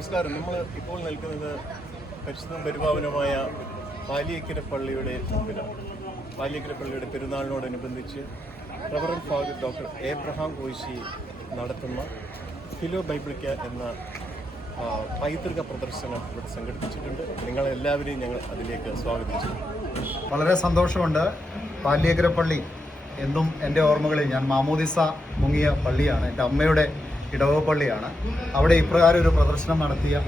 നമസ്കാരം. നമ്മൾ ഇപ്പോൾ നിൽക്കുന്നത് പരിശുദ്ധം പരിപാവനമായ പാലിയേക്കര പള്ളിയുടെ മുമ്പിലാണ്. പാലിയേക്കര പള്ളിയുടെ പെരുന്നാളിനോടനുബന്ധിച്ച് Reverend Father Doctor Abraham Koshy നടത്തുന്ന ഫിലോ ബൈബിളിക്ക എന്ന പൈതൃക പ്രദർശനം ഇവിടെ സംഘടിപ്പിച്ചിട്ടുണ്ട്. നിങ്ങളെല്ലാവരെയും ഞങ്ങൾ അതിലേക്ക് സ്വാഗതിച്ചു. വളരെ സന്തോഷമുണ്ട്. പാലിയേക്കര പള്ളി എന്നും എൻ്റെ ഓർമ്മകളിൽ ഞാൻ മാമോദിസ മുങ്ങിയ പള്ളിയാണ്. എൻ്റെ അമ്മയുടെ ഇടവ പള്ളിയാണ്. അവിടെ ഇപ്രകാരം ഒരു പ്രദർശനം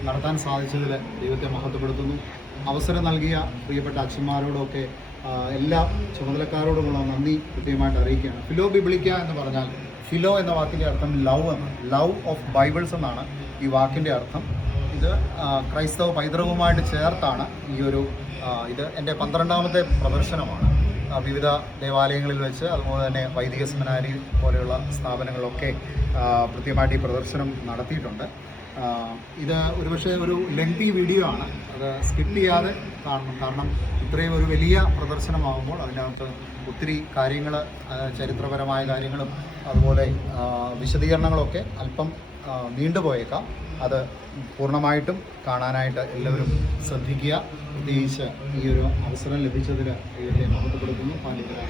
നടത്താൻ സാധിച്ചതിൽ ദൈവത്തെ മഹത്വപ്പെടുത്തുന്നു. അവസരം നൽകിയ പ്രിയപ്പെട്ട അച്ഛന്മാരോടൊക്കെ എല്ലാ ചുമതലക്കാരോടുമുള്ള നന്ദി കൃത്യമായിട്ട് അറിയിക്കുകയാണ്. ഫിലോ ബിബ്ലിക്ക എന്ന് പറഞ്ഞാൽ, ഫിലോ എന്ന വാക്കിൻ്റെ അർത്ഥം ലവ് എന്നാണ്. ലവ് ഓഫ് ബൈബിൾസ് എന്നാണ് ഈ വാക്കിൻ്റെ അർത്ഥം. ഇത് ക്രൈസ്തവ പൈതൃകവുമായിട്ട് ചേർത്താണ് ഇത് എൻ്റെ 12ാമത്തെ പ്രദർശനമാണ്. വിവിധ ദേവാലയങ്ങളിൽ വെച്ച്, അതുപോലെ തന്നെ വൈദിക സെമിനാരി പോലെയുള്ള സ്ഥാപനങ്ങളിലൊക്കെ കൃത്യമായിട്ട് ഈ പ്രദർശനം നടത്തിയിട്ടുണ്ട്. ഇത് ഒരുപക്ഷെ ഒരു ലെങ്തി വീഡിയോ ആണ്, അത് സ്കിപ്പ് ചെയ്യാതെ കാണണം. കാരണം ഇത്രയും ഒരു വലിയ പ്രദർശനമാകുമ്പോൾ അതിനകത്ത് ഒത്തിരി കാര്യങ്ങൾ, ചരിത്രപരമായ കാര്യങ്ങളും അതുപോലെ വിശദീകരണങ്ങളൊക്കെ അല്പം നീണ്ടുപോയേക്കാം. അത് പൂർണ്ണമായിട്ടും കാണാനായിട്ട് എല്ലാവരും ശ്രദ്ധിക്കുക. പ്രത്യേകിച്ച് ഈ ഒരു അവസരം ലഭിച്ചതിൽ ദൈവത്തെ മഹത്വപ്പെടുത്തുന്നു. പാലിയേക്കര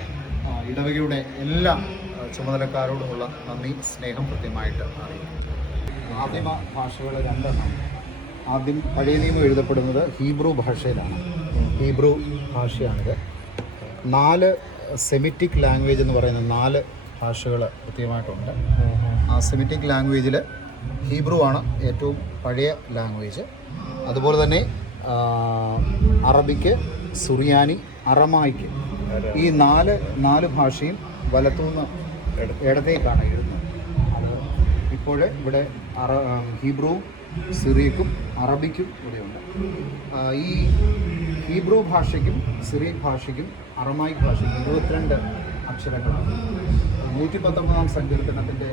ഇടവകയുടെ എല്ലാ ചുമതലക്കാരോടുമുള്ള നന്ദി, സ്നേഹം കൃത്യമായിട്ട് അറിയിക്കുന്നു. ആദിമ ഭാഷകൾ രണ്ടെണ്ണം. ആദ്യം പഴയ നിയമം എഴുതപ്പെടുന്നത് ഹീബ്രു ഭാഷയിലാണ്. ഹീബ്രു ഭാഷയാണിത്. 4 സെമിറ്റിക് ലാംഗ്വേജ് എന്ന് പറയുന്ന 4 ഭാഷകൾ കൃത്യമായിട്ടുണ്ട്. ആ സെമിറ്റിക് ലാംഗ്വേജിൽ ഹീബ്രു ആണ് ഏറ്റവും പഴയ ലാംഗ്വേജ്. അതുപോലെ തന്നെ അറബിക്ക്, സുറിയാനി, അറമായിക്ക്, ഈ നാല് ഭാഷയും വലത്തുനിന്ന് ഇടത്തേക്കാണ് എഴുതുന്നത്. അത് ഇപ്പോൾ ഇവിടെ ഹീബ്രുവും സിറിയക്കും അറബിക്കും ഇവിടെയുണ്ട്. ഈ ഹീബ്രു ഭാഷയ്ക്കും സിറിയക് ഭാഷയ്ക്കും അറമായിക് ഭാഷയ്ക്കും 22 അക്ഷരങ്ങളാണ്. 119-ാം സങ്കീർത്തനത്തിൻ്റെ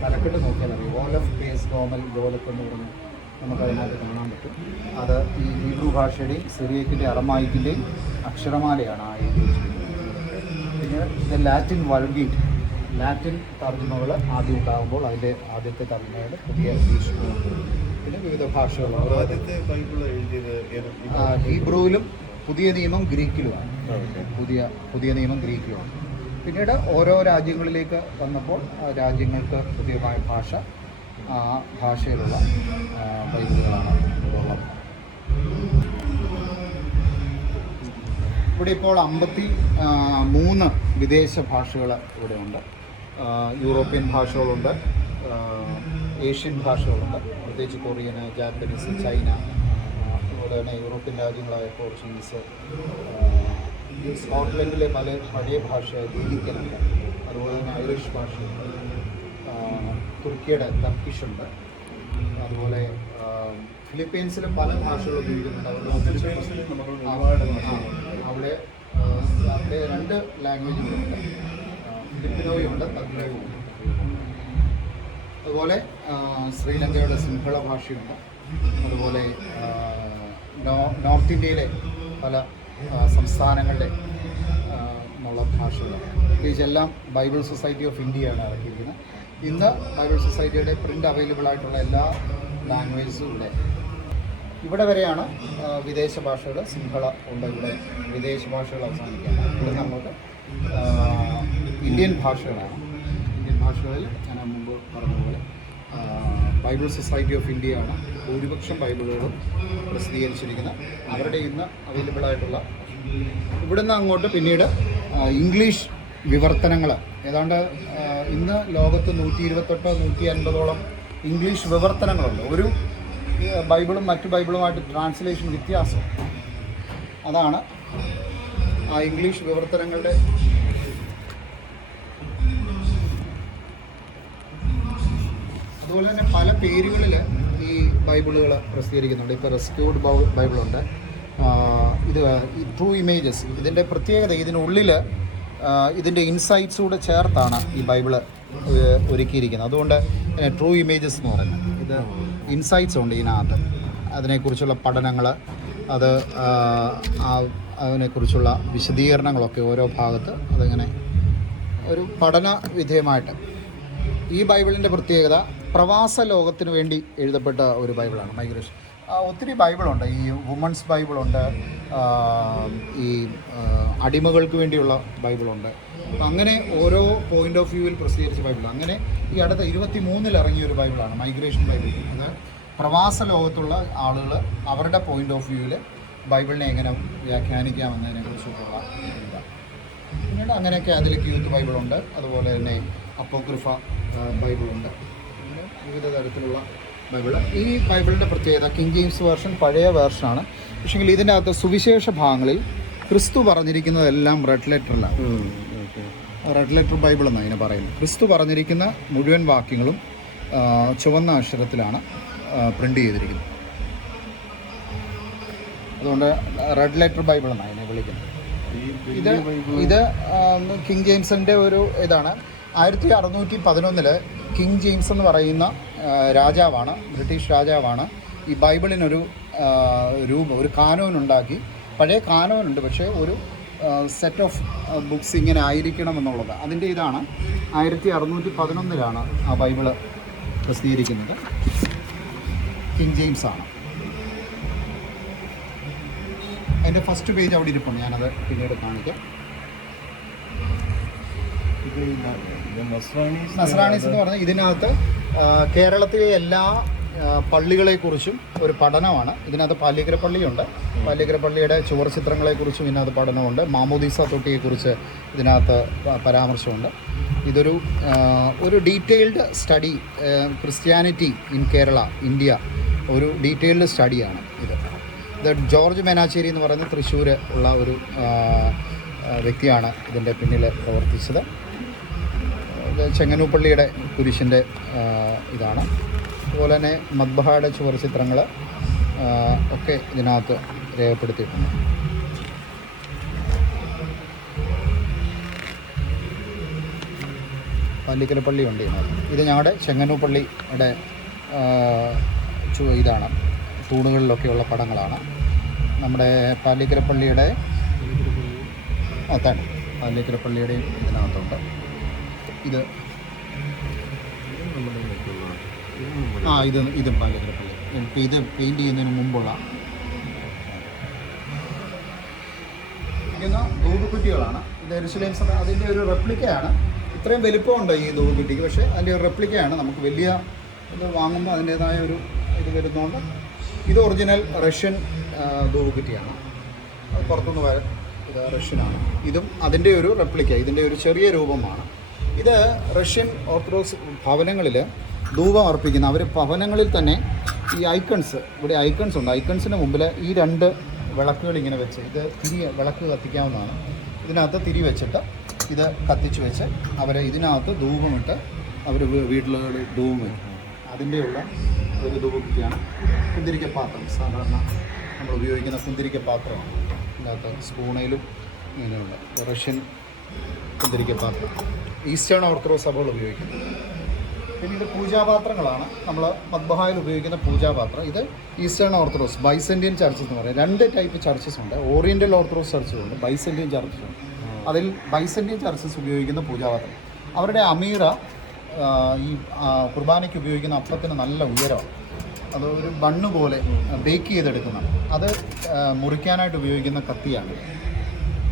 തലക്കെട്ട് നോക്കിയാൽ അറിയാം. വോൾ ഓഫ് പേസ് നോമൽ ഗോലത്ത് എന്ന് പറഞ്ഞ് നമുക്കതിനകത്ത് കാണാൻ പറ്റും. അത് ഈ ഹീബ്രു ഭാഷയുടെയും സിറിയക്കിൻ്റെ അറമായിക്കിൻ്റെയും അക്ഷരമാലയാണ് ആ പിന്നെ ഇത് ലാറ്റിൻ വൾഗേറ്റ്, ലാറ്റിൻ തർജ്ജമകൾ ആദ്യം ഉണ്ടാകുമ്പോൾ അതിൻ്റെ ആദ്യത്തെ തർജ്ജമകൾ പുതിയ ഇംഗ്ലീഷ്, പിന്നെ വിവിധ ഭാഷകൾ. ഹീബ്രുവിലും പുതിയ നിയമം ഗ്രീക്കിലുമാണ്. പുതിയ നിയമം ഗ്രീക്കിലുമാണ്. പിന്നീട് ഓരോ രാജ്യങ്ങളിലേക്ക് വന്നപ്പോൾ രാജ്യങ്ങൾക്ക് പുതിയമായ ഭാഷ, ആ ഭാഷയിലുള്ള ബൈബിളുകളാണ് ഉള്ളത്. ഇവിടെ ഇപ്പോൾ 53 വിദേശ ഭാഷകൾ ഇവിടെയുണ്ട്. യൂറോപ്യൻ ഭാഷകളുണ്ട്, ഏഷ്യൻ ഭാഷകളുണ്ട്, പ്രത്യേകിച്ച് കൊറിയൻ, ജാപ്പനീസ്, ചൈന, അതുപോലെ തന്നെ യൂറോപ്യൻ രാജ്യങ്ങളായ പോർച്ചുഗീസ്, സ്കോട്ട്ലൻഡിലെ പഴയ ഭാഷ ഗീലിക്കനുണ്ട്, അതുപോലെ തന്നെ ഐറിഷ് ഭാഷയുണ്ട്, തുർക്കിയുടെ ടർക്കിഷുണ്ട്, അതുപോലെ ഫിലിപ്പീൻസിൽ പല ഭാഷകൾ ഉപയോഗിക്കുന്നുണ്ട്. അവിടെ 2 ലാംഗ്വേജുകളുണ്ട്, ഫിലിപ്പിനോയുണ്ട്, തഗ്ലയുണ്ട്. അതുപോലെ ശ്രീലങ്കയുടെ സിംഹള ഭാഷയുണ്ട്. അതുപോലെ നോർത്ത് ഇന്ത്യയിലെ പല സംസ്ഥാനങ്ങളുടെ എന്നുള്ള ഭാഷകളാണ്. പ്രത്യേകിച്ച് എല്ലാം ബൈബിൾ സൊസൈറ്റി ഓഫ് ഇന്ത്യയാണ് ഇറക്കിയിരിക്കുന്നത്. ഇന്ന് ബൈബിൾ സൊസൈറ്റിയുടെ പ്രിൻ്റ് അവൈലബിൾ ആയിട്ടുള്ള എല്ലാ ലാംഗ്വേജസും ഇവിടെ വരെയാണ് വിദേശ ഭാഷകൾ. സിംഹള ഉണ്ട്, ഇവിടെ വിദേശ ഭാഷകൾ അവസാനിക്കുകയാണ്. ഇവിടെ അങ്ങോട്ട് ഇന്ത്യൻ ഭാഷകളാണ്. ഇന്ത്യൻ ഭാഷകളിൽ ഞാൻ മുമ്പ് പറഞ്ഞതുപോലെ ബൈബിൾ സൊസൈറ്റി ഓഫ് ഇന്ത്യയാണ് ഭൂരിപക്ഷം ബൈബിളുകളും പ്രസിദ്ധീകരിച്ചിരിക്കുന്നത്. അവരുടെ ഇന്ന് അവൈലബിൾ ആയിട്ടുള്ള. ഇവിടുന്ന് അങ്ങോട്ട് പിന്നീട് ഇംഗ്ലീഷ് വിവർത്തനങ്ങൾ ഏതാണ്ട് ഇന്ന് ലോകത്ത് 128-150ഓളം ഇംഗ്ലീഷ് വിവർത്തനങ്ങളുണ്ട്. ഒരു ബൈബിളും മറ്റു ബൈബിളുമായിട്ട് ട്രാൻസ്ലേഷൻ വ്യത്യാസം. അതാണ് ആ ഇംഗ്ലീഷ് വിവർത്തനങ്ങളുടെ. അതുപോലെ തന്നെ പല പേരുകളിൽ ഈ ബൈബിളുകൾ പ്രസിദ്ധീകരിക്കുന്നുണ്ട്. ഇപ്പോൾ റെസ്ക്യൂഡ് ബൈബിളുണ്ട്. ഇത് ട്രൂ ഇമേജസ്, ഇതിൻ്റെ പ്രത്യേകത ഇതിനുള്ളിൽ ഇതിൻ്റെ ഇൻസൈറ്റ്സ് കൂടെ ചേർത്താണ് ഈ ബൈബിള് ഒരുക്കിയിരിക്കുന്നത്. അതുകൊണ്ട് ട്രൂ ഇമേജസ് എന്ന് പറയുന്നത്. ഇത് ഇൻസൈറ്റ്സ് ഉണ്ട് ഇതിനകത്ത്, അതിനെക്കുറിച്ചുള്ള പഠനങ്ങൾ, അതിനെക്കുറിച്ചുള്ള വിശദീകരണങ്ങളൊക്കെ ഓരോ ഭാഗത്ത് അതിങ്ങനെ ഒരു പഠന വിധേയമായിട്ട്. ഈ ബൈബിളിൻ്റെ പ്രത്യേകത പ്രവാസ ലോകത്തിന് വേണ്ടി എഴുതപ്പെട്ട ഒരു ബൈബിളാണ് മൈഗ്രേഷൻ. ഒത്തിരി ബൈബിളുണ്ട്. ഈ വുമൺസ് ബൈബിളുണ്ട്, ഈ അടിമകൾക്ക് വേണ്ടിയുള്ള ബൈബിളുണ്ട്. അപ്പം അങ്ങനെ ഓരോ പോയിൻ്റ് ഓഫ് വ്യൂവിൽ പ്രസിദ്ധീകരിച്ച ബൈബിൾ. അങ്ങനെ ഈ അടുത്ത 23 ഇറങ്ങിയ ഒരു ബൈബിളാണ് മൈഗ്രേഷൻ ബൈബിൾ. അത് പ്രവാസ ലോകത്തുള്ള ആളുകൾ അവരുടെ പോയിൻ്റ് ഓഫ് വ്യൂവിൽ ബൈബിളിനെ എങ്ങനെ വ്യാഖ്യാനിക്കാമെന്നതിനെ കുറിച്ചിട്ടുള്ള ഇതാണ്. പിന്നീട് അങ്ങനെ കാത്തലിക് യൂത്ത് ബൈബിളുണ്ട്, അതുപോലെ തന്നെ അപ്പോക്രിഫ ബൈബിളുണ്ട്, അങ്ങനെ വിവിധ തരത്തിലുള്ള ബൈബിൾ. ഈ ബൈബിളിൻ്റെ പ്രത്യേകത കിങ് ജെയിംസ് വേർഷൻ പഴയ വേർഷനാണ്. പക്ഷേങ്കിൽ ഇതിൻ്റെ അകത്ത് സുവിശേഷ ഭാഗങ്ങളിൽ ക്രിസ്തു പറഞ്ഞിരിക്കുന്നതെല്ലാം റെഡ് ലെറ്ററിലാണ്. റെഡ് ലെറ്റർ ബൈബിൾ എന്നാണ് അതിനെ പറയുന്നത്. ക്രിസ്തു പറഞ്ഞിരിക്കുന്ന മുഴുവൻ വാക്യങ്ങളും ചുവന്ന അക്ഷരത്തിലാണ് പ്രിൻ്റ് ചെയ്തിരിക്കുന്നത്. അതുകൊണ്ട് റെഡ് ലെറ്റർ ബൈബിൾ എന്നാണ് അതിനെ വിളിക്കുന്നത്. ഇത് കിങ് ജെയിംസിൻ്റെ ഒരു ഇതാണ്. 1611 കിങ് ജെയിംസ് എന്ന് പറയുന്ന രാജാവാണ്, ബ്രിട്ടീഷ് രാജാവാണ് ഈ ബൈബിളിനൊരു ഒരു കാനോൻ ഉണ്ടാക്കി. പഴയ കാനോനുണ്ട്, പക്ഷേ ഒരു സെറ്റ് ഓഫ് ബുക്സ് ഇങ്ങനെ ആയിരിക്കണം എന്നുള്ളത് അതിൻ്റെ ഇതാണ്. 1611 ആ ബൈബിള് പ്രസിദ്ധീകരിക്കുന്നത്. കിങ് ജെയിംസ് ആണ്. അതിൻ്റെ ഫസ്റ്റ് പേജ് അവിടെ ഇരിപ്പുണ്ട്, ഞാനത് പിന്നീട് കാണിക്കാം. നസ്രാണീസ് എന്ന് പറഞ്ഞാൽ ഇതിനകത്ത് കേരളത്തിലെ എല്ലാ പള്ളികളെക്കുറിച്ചും ഒരു പഠനമാണ്. ഇതിനകത്ത് പാല്യക്കര പള്ളിയുണ്ട്, പാല്യക്കര പള്ളിയുടെ ചുവർ ചിത്രങ്ങളെക്കുറിച്ചും ഇതിനകത്ത് പഠനമുണ്ട്. മാമോദീസ തൊട്ടിയെക്കുറിച്ച് ഇതിനകത്ത് പരാമർശമുണ്ട്. ഇതൊരു detailed study, Christianity in Kerala, India, ഒരു ഡീറ്റെയിൽഡ് സ്റ്റഡിയാണ് ഇത്. ജോർജ് മേനാശ്ശേരി എന്ന് പറയുന്ന തൃശ്ശൂർ ഉള്ള ഒരു വ്യക്തിയാണ് ഇതിൻ്റെ പിന്നിൽ പ്രവർത്തിച്ചത്. ചെങ്ങന്നൂപ്പള്ളിയുടെ കുരിശിൻ്റെ ഇതാണ്. അതുപോലെ തന്നെ മദ്ബഹയുടെ ചുവർ ചിത്രങ്ങൾ ഒക്കെ ഇതിനകത്ത് രേഖപ്പെടുത്തിയിട്ടുണ്ട്. പാല്ലിക്കര പള്ളിയുണ്ട് ഇതിനകത്ത്. ഇത് ഞങ്ങളുടെ ചെങ്ങന്നൂപ്പള്ളിയുടെ ഇതാണ്, തൂണുകളിലൊക്കെയുള്ള പടങ്ങളാണ്. നമ്മുടെ പാല്ലിക്കര പള്ളിയുടെ അതാണ്, പാല്ലിക്കര പള്ളിയുടെയും ഇതിനകത്തുണ്ട്. ഇത് ഇതും പാല്ലിക്കര പള്ളി. ഇത് പെയിൻറ് ചെയ്യുന്നതിന് മുമ്പുള്ള ധൂപക്കുറ്റികളാണ്. ഇത് യെരുശലേം സഭ അതിൻ്റെ ഒരു റെപ്ലിക്കയാണ്. ഇത്രയും വലിപ്പമുണ്ട് ഈ ധൂപക്കുറ്റിക്ക്, പക്ഷേ അതിൻ്റെ ഒരു റെപ്ലിക്കയാണ്. നമുക്ക് വലിയ ഇത് വാങ്ങുമ്പോൾ അതിൻ്റേതായ ഒരു ഇത് വരുന്നതുകൊണ്ട് ഇത് ഒറിജിനൽ റഷ്യൻ ധൂപക്കുറ്റിയാണ്. പുറത്തുനിന്ന് വരാൻ ഇത് റഷ്യനാണ്. ഇതും അതിൻ്റെ ഒരു റെപ്ലിക്ക, ഇതിൻ്റെ ഒരു ചെറിയ രൂപമാണ്. ഇത് റഷ്യൻ ഓർത്തഡോക്സ് ഭവനങ്ങളിൽ ധൂപം അർപ്പിക്കുന്ന അവർ ഭവനങ്ങളിൽ തന്നെ ഈ ഐക്കൺസ്, ഇവിടെ ഐക്കൺസ് ഉണ്ട്. ഐക്കൺസിന് മുമ്പിൽ ഈ 2 വിളക്കുകൾ ഇങ്ങനെ വെച്ച്, ഇത് വിളക്ക് കത്തിക്കാവുന്നതാണ്. ഇതിനകത്ത് തിരി വെച്ചിട്ട് ഇത് കത്തിച്ച് വെച്ച് അവർ ഇതിനകത്ത് ധൂപമിട്ട് അവർ വീട്ടിലുകളിൽ ധൂപം വയ്ക്കും. അതിൻ്റെയുള്ള ഒരു ധൂപക്കുറ്റിയാണ്. കുന്തിരിക്ക പാത്രം, സാധാരണ നമ്മൾ ഉപയോഗിക്കുന്ന കുന്തിരിക്ക പാത്രമാണ്. ഇതിനകത്ത് സ്പൂണയിലും ഇങ്ങനെയുള്ള റഷ്യൻ കുന്തിരിക്ക പാത്രം ഈസ്റ്റേൺ ഓർത്തഡോക്സ് സഭകൾ ഉപയോഗിക്കുന്നു. പിന്നെ ഇത് പൂജാപാത്രങ്ങളാണ്. നമ്മൾ മദ്ബഹായിൽ ഉപയോഗിക്കുന്ന പൂജാപാത്രം. ഇത് ഈസ്റ്റേൺ ഓർത്തഡോക്സ് ബൈസെൻറ്റിയൻ ചർച്ചസ് എന്ന് പറയും. 2 ടൈപ്പ് ചർച്ചസ് ഉണ്ട്. ഓറിയൻ്റൽ ഓർത്തഡോക്സ് ചർച്ചസുണ്ട്, ബൈസെൻറ്റിയൻ ചർച്ചസുണ്ട്. അതിൽ ബൈസെൻറ്റിയൻ ചർച്ചസ് ഉപയോഗിക്കുന്ന പൂജാപാത്രം, അവരുടെ അമീറ ഈ കുർബാനയ്ക്ക് ഉപയോഗിക്കുന്ന അപ്പത്തിന് നല്ല ഉയരമാണ്. അത് ഒരു ബണ്ണ് പോലെ ബേക്ക് ചെയ്തെടുക്കുന്നതാണ്. അത് മുറിക്കാനായിട്ട് ഉപയോഗിക്കുന്ന കത്തിയാണ്.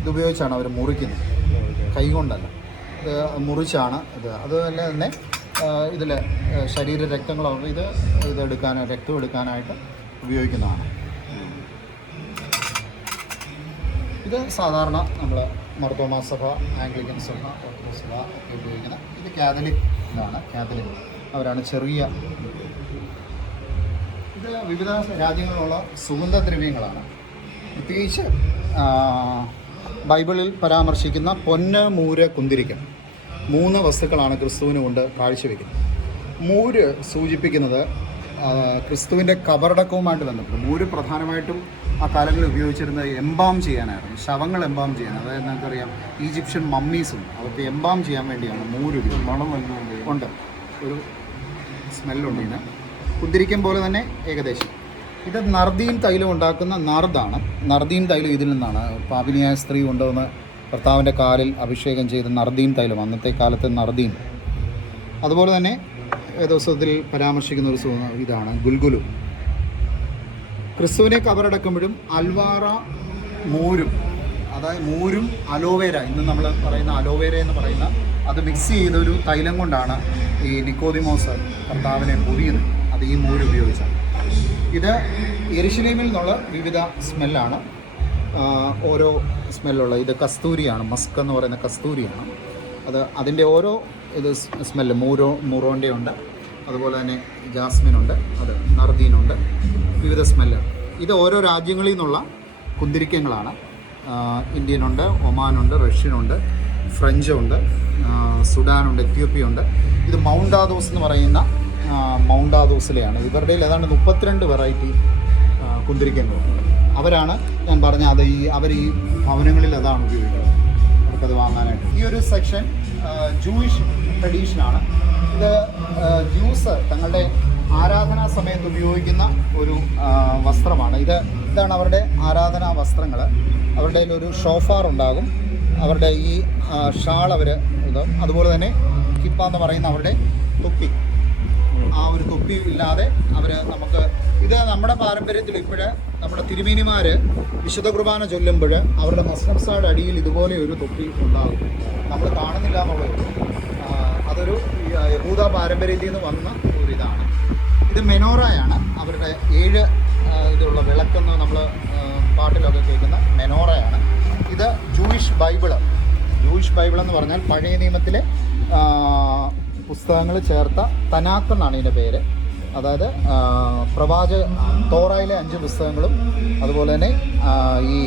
ഇതുപയോഗിച്ചാണ് അവർ മുറിക്കുന്നത്, കൈകൊണ്ടല്ല. ഇത് മുറിച്ചാണ് ഇത്. അതുപോലെ തന്നെ ഇതിൽ ശരീര രക്തങ്ങളോ ഇതെടുക്കാൻ രക്തം എടുക്കാനായിട്ട് ഉപയോഗിക്കുന്നതാണ്. ഇത് സാധാരണ നമ്മൾ മർത്തോമാ സഭ, ആംഗ്ലിക്കൻ സഭ, ഓർത്തഡോക്സ് സഭ ഒക്കെ ഉപയോഗിക്കുന്ന. ഇത് കാത്തലിക് ഇതാണ്, കാത്തലിക് അവരാണ് ചെറിയ. ഇത് വിവിധ രാജ്യങ്ങളിലുള്ള സുഗന്ധദ്രവ്യങ്ങളാണ്. പ്രത്യേകിച്ച് ബൈബിളിൽ പരാമർശിക്കുന്ന പൊന്ന്, മൂര്, കുന്തിരിക്കം 3 വസ്തുക്കളാണ് ക്രിസ്തുവിന് കൊണ്ട് കാഴ്ചവെക്കുന്നത്. മൂര് സൂചിപ്പിക്കുന്നത് ക്രിസ്തുവിൻ്റെ കബറടക്കവുമായിട്ട് ബന്ധപ്പെട്ടു. മൂര് പ്രധാനമായിട്ടും ആ കാലങ്ങളിൽ ഉപയോഗിച്ചിരുന്നത് എംബാം ചെയ്യാനായിരുന്നു, ശവങ്ങൾ എംബാം ചെയ്യാൻ. അതായത് നമുക്കറിയാം ഈജിപ്ഷ്യൻ മമ്മീസ് ഉണ്ട്, അവർക്ക് എംബാം ചെയ്യാൻ വേണ്ടിയാണ് മൂര്. മണം ഉണ്ട്, ഒരു സ്മെല്ലുണ്ട് ഇതിന്. കുന്തിരിക്കം പോലെ തന്നെ ഏകദേശം. ഇത് നർദീൻ തൈലം ഉണ്ടാക്കുന്ന നർദാണ്. നർദീൻ തൈലം ഇതിൽ നിന്നാണ്. പാപിനിയായ സ്ത്രീ കൊണ്ടുവന്ന് ഭർത്താവിൻ്റെ കാലിൽ അഭിഷേകം ചെയ്ത നർദീൻ തൈലം, അന്നത്തെ കാലത്തെ നർദീൻ. അതുപോലെ തന്നെ വേദോത്സവത്തിൽ പരാമർശിക്കുന്ന ഒരു ഇതാണ് ഗുൽഗുലു. ക്രിസ്തുവിനെ കബറടക്കുമ്പോഴും അൽവാറ മൂരും, അതായത് മൂരും അലോവേര, ഇന്ന് നമ്മൾ പറയുന്ന അലോവേര എന്ന് പറയുന്ന അത് മിക്സ് ചെയ്തൊരു തൈലം കൊണ്ടാണ് ഈ നിക്കോദിമോസ് കർത്താവിനെ പൊതിയുന്നത്. അത് ഈ മൂര് ഉപയോഗിച്ചാണ്. ഇത് യെരുശലേമിൽ നിന്നുള്ള വിവിധ സ്മെല്ലാണ്, ഓരോ സ്മെല്ലുള്ള. ഇത് കസ്തൂരിയാണ്, മസ്ക് എന്ന് പറയുന്ന കസ്തൂരിയാണ്. അതിൻ്റെ ഓരോ ഇത് സ്മെല്ല് മൂറോൻ്റെ ഉണ്ട്, അതുപോലെ തന്നെ ജാസ്മിനുണ്ട്, അത് നർദീനുണ്ട്, വിവിധ സ്മെല്ല്. ഇത് ഓരോ രാജ്യങ്ങളിൽ നിന്നുള്ള കുന്തിരിക്കങ്ങളാണ്. ഇന്ത്യനുണ്ട്, ഒമാനുണ്ട്, റഷ്യനുണ്ട്, ഫ്രഞ്ചുണ്ട്, സുഡാനുണ്ട്, എത്യോപ്യ ഉണ്ട്. ഇത് മൗണ്ടാദോസ് എന്ന് പറയുന്ന മൗണ്ടാദോസിലെയാണ്. ഇവരുടെ ഏതാണ്ട് 32 വെറൈറ്റി കുന്തിരിക്കങ്ങളുണ്ട്. അവരാണ് ഞാൻ പറഞ്ഞ അത് അവർ ഈ ഭവനങ്ങളിൽ അതാണ് ഉപയോഗിക്കുന്നത്, അവർക്കത് വാങ്ങാനായിട്ട്. ഈ ഒരു സെക്ഷൻ ജൂയിഷ് ട്രഡീഷനാണ്. ഇത് ജ്യൂസ് തങ്ങളുടെ ആരാധനാ സമയത്ത് ഉപയോഗിക്കുന്ന ഒരു വസ്ത്രമാണ്. ഇതാണ് അവരുടെ ആരാധനാ വസ്ത്രങ്ങൾ. അവരുടെ ഒരു ഷോഫാർ ഉണ്ടാകും, അവരുടെ ഈ ഷാൾ അതുപോലെ തന്നെ കിപ്പ എന്ന് പറയുന്ന അവരുടെ തൊപ്പി. ആ ഒരു തൊപ്പി ഇല്ലാതെ ഇത് നമ്മുടെ പാരമ്പര്യത്തിൽ ഇപ്പോഴ് നമ്മുടെ തിരുമേനിമാർ വിശുദ്ധ കുർബാന ചൊല്ലുമ്പോൾ അവരുടെ മസ്നബ്സായുടെ അടിയിൽ ഇതുപോലെ ഒരു തൊപ്പി ഉണ്ടാകും. നമ്മൾ കാണുന്നില്ല എന്നുള്ളത്. അതൊരു യഹൂദ പാരമ്പര്യത്തിൽ നിന്ന് വന്ന ഒരിതാണ്. ഇത് മെനോറയാണ്, അവരുടെ 7 ഇതുള്ള വിളക്കെന്ന് നമ്മൾ പാട്ടിലൊക്കെ കേൾക്കുന്ന മെനോറയാണ്. ഇത് ജൂയിഷ് ബൈബിൾ എന്ന് പറഞ്ഞാൽ പഴയ നിയമത്തിലെ പുസ്തകങ്ങൾ ചേർത്ത തനാക്ക് എന്നാണ് ഇതിൻ്റെ പേര്. അതായത് തോറായിലെ 5 പുസ്തകങ്ങളും അതുപോലെ തന്നെ ഈ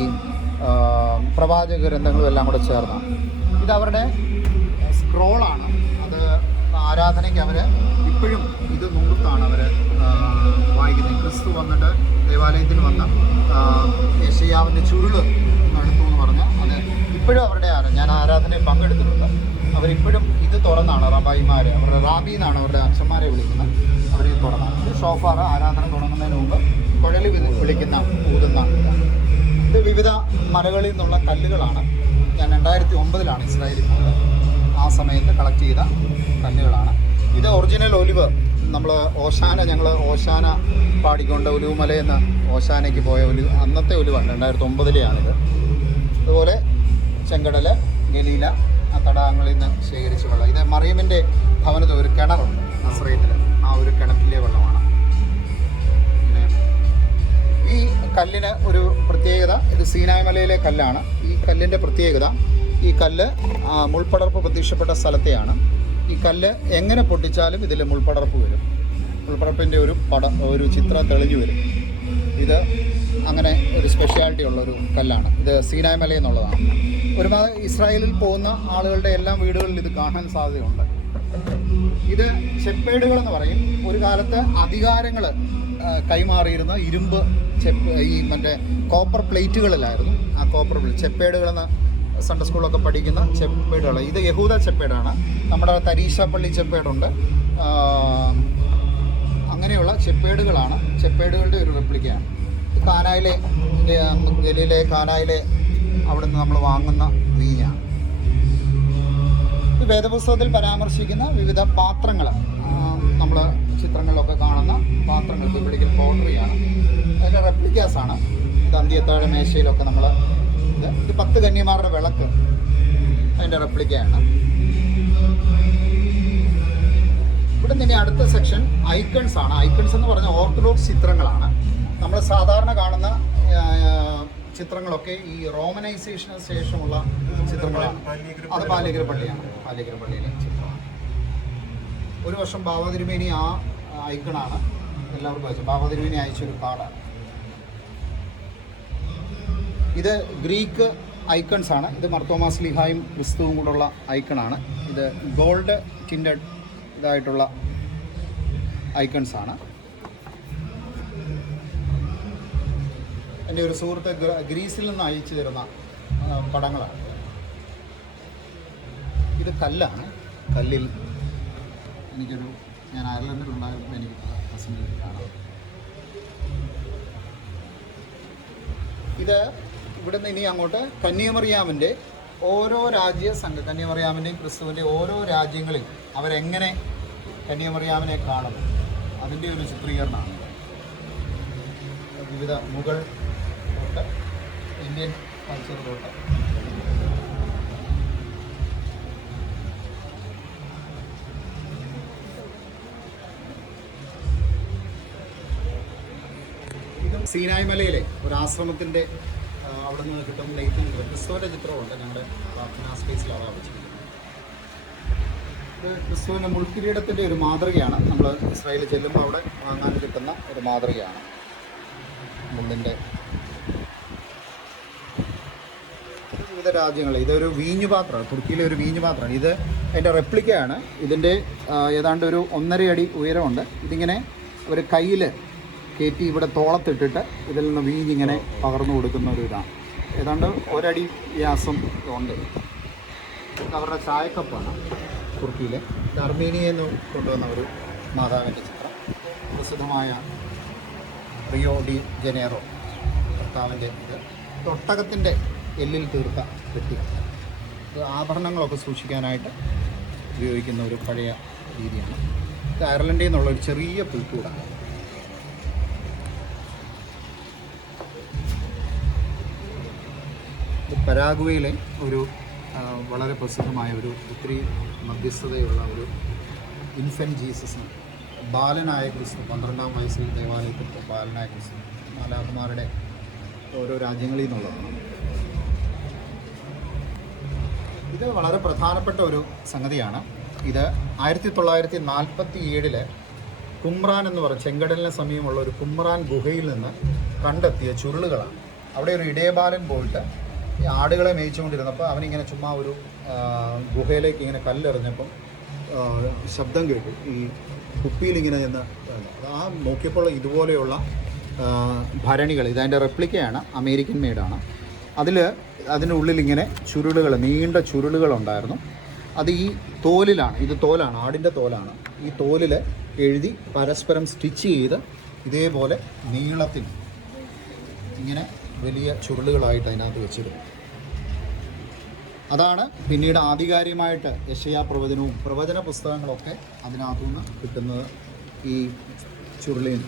പ്രവാചക ഗ്രന്ഥങ്ങളും എല്ലാം കൂടെ ചേർന്നാണ്. ഇതവരുടെ സ്ക്രോളാണ്. അത് ആരാധനയ്ക്ക് അവർ ഇപ്പോഴും ഇത് നൂർത്താണ് അവർ വായിക്കുന്നത്. ക്രിസ്തു വന്നിട്ട് ദേവാലയത്തിൽ വന്ന യെശയ്യാവിൻ്റെ ചുരുള് എടുത്തു എന്ന് പറഞ്ഞാൽ അത് ഇപ്പോഴും അവരുടെ ഞാൻ ആരാധനയിൽ പങ്കെടുത്തിട്ടുണ്ട്. അവരിപ്പോഴും ഇത് തുറന്നാണ് റബായിമാർ, അവരുടെ റാബി എന്നാണ് അവരുടെ അച്ഛന്മാരെ വിളിക്കുന്നത്. അവരിത് തുറന്നാണ്. ഇത് ഷോഫാർ ആരാധന തുടങ്ങുന്നതിന് മുമ്പ് കുഴൽ ഊതുന്ന. ഇത് വിവിധ മലകളിൽ നിന്നുള്ള കല്ലുകളാണ്. ഞാൻ 2009 ഇസ്രായേലിൽ പോയത്. ആ സമയത്ത് കളക്ട് ചെയ്ത കല്ലുകളാണ്. ഇത് ഒറിജിനൽ ഒലിവ്. ഞങ്ങൾ ഓശാന പാടിക്കൊണ്ട് ഒലിവുമലയെന്ന് ഓശാനയ്ക്ക് പോയ അന്നത്തെ ഒലിവാണ്. 2009 അതുപോലെ ചെങ്കടൽ, ഗലീല, ആ തടാകങ്ങളിൽ നിന്ന് ശേഖരിച്ച വെള്ളം. ഇത് മറിയമിൻ്റെ ഭവനത്തിൽ ഒരു കിണറുണ്ട് നസ്രയത്തിൽ, ആ ഒരു കിണറ്റിലെ വെള്ളമാണ്. പിന്നെ ഈ കല്ലിന് ഒരു പ്രത്യേകത, ഇത് സീനായ് മലയിലെ കല്ലാണ്. ഈ കല്ലിൻ്റെ പ്രത്യേകത, ഈ കല്ല് മുൾപടർപ്പ് പ്രത്യക്ഷപ്പെട്ട സ്ഥലത്തെയാണ്. ഈ കല്ല് എങ്ങനെ പൊട്ടിച്ചാലും ഇതിൽ മുൾപടർപ്പ് വരും. മുൾപടർപ്പിൻ്റെ ഒരു ചിത്രം തെളിഞ്ഞു വരും. ഇത് അങ്ങനെ ഒരു സ്പെഷ്യാലിറ്റി ഉള്ളൊരു കല്ലാണ്. ഇത് സീനായ് മല എന്നുള്ളതാണ്. ഒരുപാട് ഇസ്രായേലിൽ പോകുന്ന ആളുകളുടെ എല്ലാ വീടുകളിൽ ഇത് കാണാൻ സാധ്യതയുണ്ട്. ഇത് ചെപ്പേടുകൾ എന്ന് പറയും. ഒരു കാലത്ത് അധികാരങ്ങൾ കൈമാറിയിരുന്ന ഇരുമ്പ് കോപ്പർ പ്ലേറ്റുകളിലായിരുന്നു. ആ കോപ്പർ ചെപ്പേടുകളെന്ന് സൺഡേ സ്കൂളൊക്കെ പഠിക്കുന്ന ചെപ്പേടുകൾ. ഇത് യഹൂദ ചെപ്പേടാണ്. നമ്മുടെ തരീശ പള്ളി ചെപ്പേടുണ്ട്. അങ്ങനെയുള്ള ചെപ്പേടുകളാണ്. ചെപ്പേടുകളുടെ ഒരു റെപ്ലിക്കയാണ്. കാനായിലെ അവിടെ നിന്ന് നമ്മൾ വാങ്ങുന്ന വീഞ്ഞാണ്. ഈ വേദപുസ്തകത്തിൽ പരാമർശിക്കുന്ന വിവിധ പാത്രങ്ങൾ, നമ്മൾ ചിത്രങ്ങളിലൊക്കെ കാണുന്ന പാത്രങ്ങൾ ബിബ്ലിക്കൽ പോട്ടറിയാണ്. അതിൻ്റെ റെപ്ലിക്കാസാണ്. ഇത് അന്ത്യത്താഴ മേശയിലൊക്കെ ഇത് 10 കന്യമാരുടെ വിളക്ക് അതിൻ്റെ റെപ്ലിക്കയാണ്. ഇവിടെ നിന്ന് അടുത്ത സെക്ഷൻ ഐക്കൺസ് ആണ്. ഐക്കൺസ് എന്ന് പറഞ്ഞാൽ ഓർത്തഡോക്സ് ചിത്രങ്ങളാണ്. നമ്മൾ സാധാരണ കാണുന്ന ചിത്രങ്ങളൊക്കെ ഈ റോമനൈസേഷന് ശേഷമുള്ള ചിത്രങ്ങളാണ്. അത് പാലിയേക്കര പള്ളിയിലെ ചിത്രമാണ്. ഒരു വർഷം ബാബ തിരുമേനി ആ ഐക്കണാണ് എല്ലാവർക്കും അയച്ചത്. ബാബ തിരുമേനി അയച്ചൊരു കാർഡാണ്. ഇത് ഗ്രീക്ക് ഐക്കൺസ് ആണ്. ഇത് മർത്തോമാ സ്ലീഹായും ക്രിസ്തുവും കൂടെയുള്ള ഐക്കണാണ്. ഇത് ഗോൾഡ് ടിൻറ്റഡ് ഇതായിട്ടുള്ള ഐക്കൺസ് ആണ്. എൻ്റെ ഒരു സുഹൃത്ത് ഗ്രീസിൽ നിന്ന് അയച്ചു തരുന്ന പടങ്ങളാണ്. ഇത് കല്ലാണ്. കല്ലിൽ ഞാൻ അയർലൻഡിലുണ്ടായിരുന്നപ്പോൾ എനിക്ക് പ്രസൻറ്റ് കാണാം. ഇത് ഇവിടെ നിന്ന് ഇനി അങ്ങോട്ട് കന്യാമറിയാമിൻ്റെ ഓരോ കന്യാമറിയാമിൻ്റെയും ക്രിസ്തുവിൻ്റെ ഓരോ രാജ്യങ്ങളിൽ അവരെങ്ങനെ കന്യാമറിയാമിനെ കാണും. അതിൻ്റെ ഒരു ചിത്രീകരണമാണ്. വിവിധ മുഗൾ തൊട്ട് ഇന്ത്യൻ കൾച്ചർ തൊട്ട് സീനായ് മലയിലെ ഒരു ആശ്രമത്തിൻ്റെ അവിടെ നിന്ന് കിട്ടുന്ന നെയ്ത്തിൽ ക്രിസ്തുവിൻ്റെ ചിത്രമുണ്ട്. ഞങ്ങളുടെ പ്രാർത്ഥനാ സ്പേസിൽ അതാണ് വെച്ചിരിക്കുന്നത്. ഇത് ക്രിസ്തുവിൻ്റെ മുൾക്കിരീടത്തിൻ്റെ ഒരു മാതൃകയാണ്. നമ്മൾ ഇസ്രായേലിൽ ചെല്ലുമ്പോൾ അവിടെ വാങ്ങാൻ കിട്ടുന്ന ഒരു മാതൃകയാണ്. മുള്ളിൻ്റെ വിവിധ രാജ്യങ്ങൾ. ഇതൊരു വീഞ്ഞു പാത്രമാണ്, തുർക്കിയിലെ ഒരു വീഞ്ഞു പാത്രമാണ്. ഇത് അതിൻ്റെ റെപ്ലിക്കയാണ്. ഇതിൻ്റെ ഏതാണ്ട് ഒരു 1.5 അടി ഉയരമുണ്ട്. ഇതിങ്ങനെ ഒരു കയ്യിൽ കയറ്റി ഇവിടെ തോളത്തിട്ടിട്ട് ഇതിൽ നിന്ന് വീഞ്ഞിങ്ങനെ പകർന്നു കൊടുക്കുന്ന ഒരു ഇതാണ്. ഏതാണ്ട് 1 അടി വ്യാസം ഉണ്ട്. അവരുടെ ചായക്കപ്പാണ് തുർക്കിയിലെ. അർമീനിയയിൽ നിന്ന് കൊണ്ടുവന്ന ഒരു മാതാവിൻ്റെ ചിത്രം. പ്രസിദ്ധമായ റിയോ ഡി ജനേറോ കർത്താവിൻ്റെ ഇത് ഒട്ടകത്തിൻ്റെ എല്ലിൽ തീർത്ത പെട്ടിയാണ്. ഇത് ആഭരണങ്ങളൊക്കെ സൂക്ഷിക്കാനായിട്ട് ഉപയോഗിക്കുന്ന ഒരു പഴയ രീതിയാണ്. ഇത് അയർലൻഡിൽ നിന്നുള്ള ഒരു ചെറിയ പുൽക്കൂടാണ്. പരാഗ്വേയിലെ ഒരു വളരെ പ്രസിദ്ധമായ ഒരു ഒത്തിരി മധ്യസ്ഥതയുള്ള ഒരു ഇൻഫൻറ്റ് ജീസസ്, ബാലനായ ക്രിസ്തു, 12-ാം വയസ്സിൽ ദേവാലയത്തിൽ ബാലനായ ക്രിസ്തു, മാലാഖമാരുടെ ഓരോ രാജ്യങ്ങളിൽ നിന്നുള്ളതാണ്. ഇത് വളരെ പ്രധാനപ്പെട്ട ഒരു സംഗതിയാണ്. ഇത് 1947 കുമ്രാൻ എന്ന് പറയും, ചെങ്കടലിന് സമീപമുള്ള ഒരു കുമ്രാൻ ഗുഹയിൽ നിന്ന് കണ്ടെത്തിയ ചുരുളുകളാണ്. അവിടെ ഒരു ഇടയബാലൻ പോയിട്ട് ഈ ആടുകളെ മേയിച്ചുകൊണ്ടിരുന്നപ്പോൾ അവനിങ്ങനെ ചുമ്മാ ഒരു ഗുഹയിലേക്ക് ഇങ്ങനെ കല്ലെറിഞ്ഞപ്പം ശബ്ദം കേട്ടു. ഈ കുപ്പിയിലിങ്ങനെ ചെന്ന് ആ നോക്കിയപ്പോൾ ഇതുപോലെയുള്ള ഭരണികൾ, ഇതതിൻ്റെ റെപ്ലിക്കയാണ്, അമേരിക്കൻ മെയ്ഡാണ്. അതിൻ്റെ ഉള്ളിലിങ്ങനെ ചുരുളുകൾ, നീണ്ട ചുരുളുകളുണ്ടായിരുന്നു. അത് ഈ തോലിലാണ്, ഇത് തോലാണ്, ആടിൻ്റെ തോലാണ്. ഈ തോലിൽ എഴുതി പരസ്പരം സ്റ്റിച്ച് ചെയ്ത് ഇതേപോലെ നീളത്തിൽ ഇങ്ങനെ വലിയ ചുരുളുകളായിട്ട് അതിനകത്ത് വെച്ചിരുന്നു. അതാണ് പിന്നീട് ആധികാരികമായിട്ട് യെശയ്യാ പ്രവചനവും പ്രവചന പുസ്തകങ്ങളൊക്കെ അതിനകത്തുനിന്ന് കിട്ടുന്നത്. ഈ ചുരുളിൽ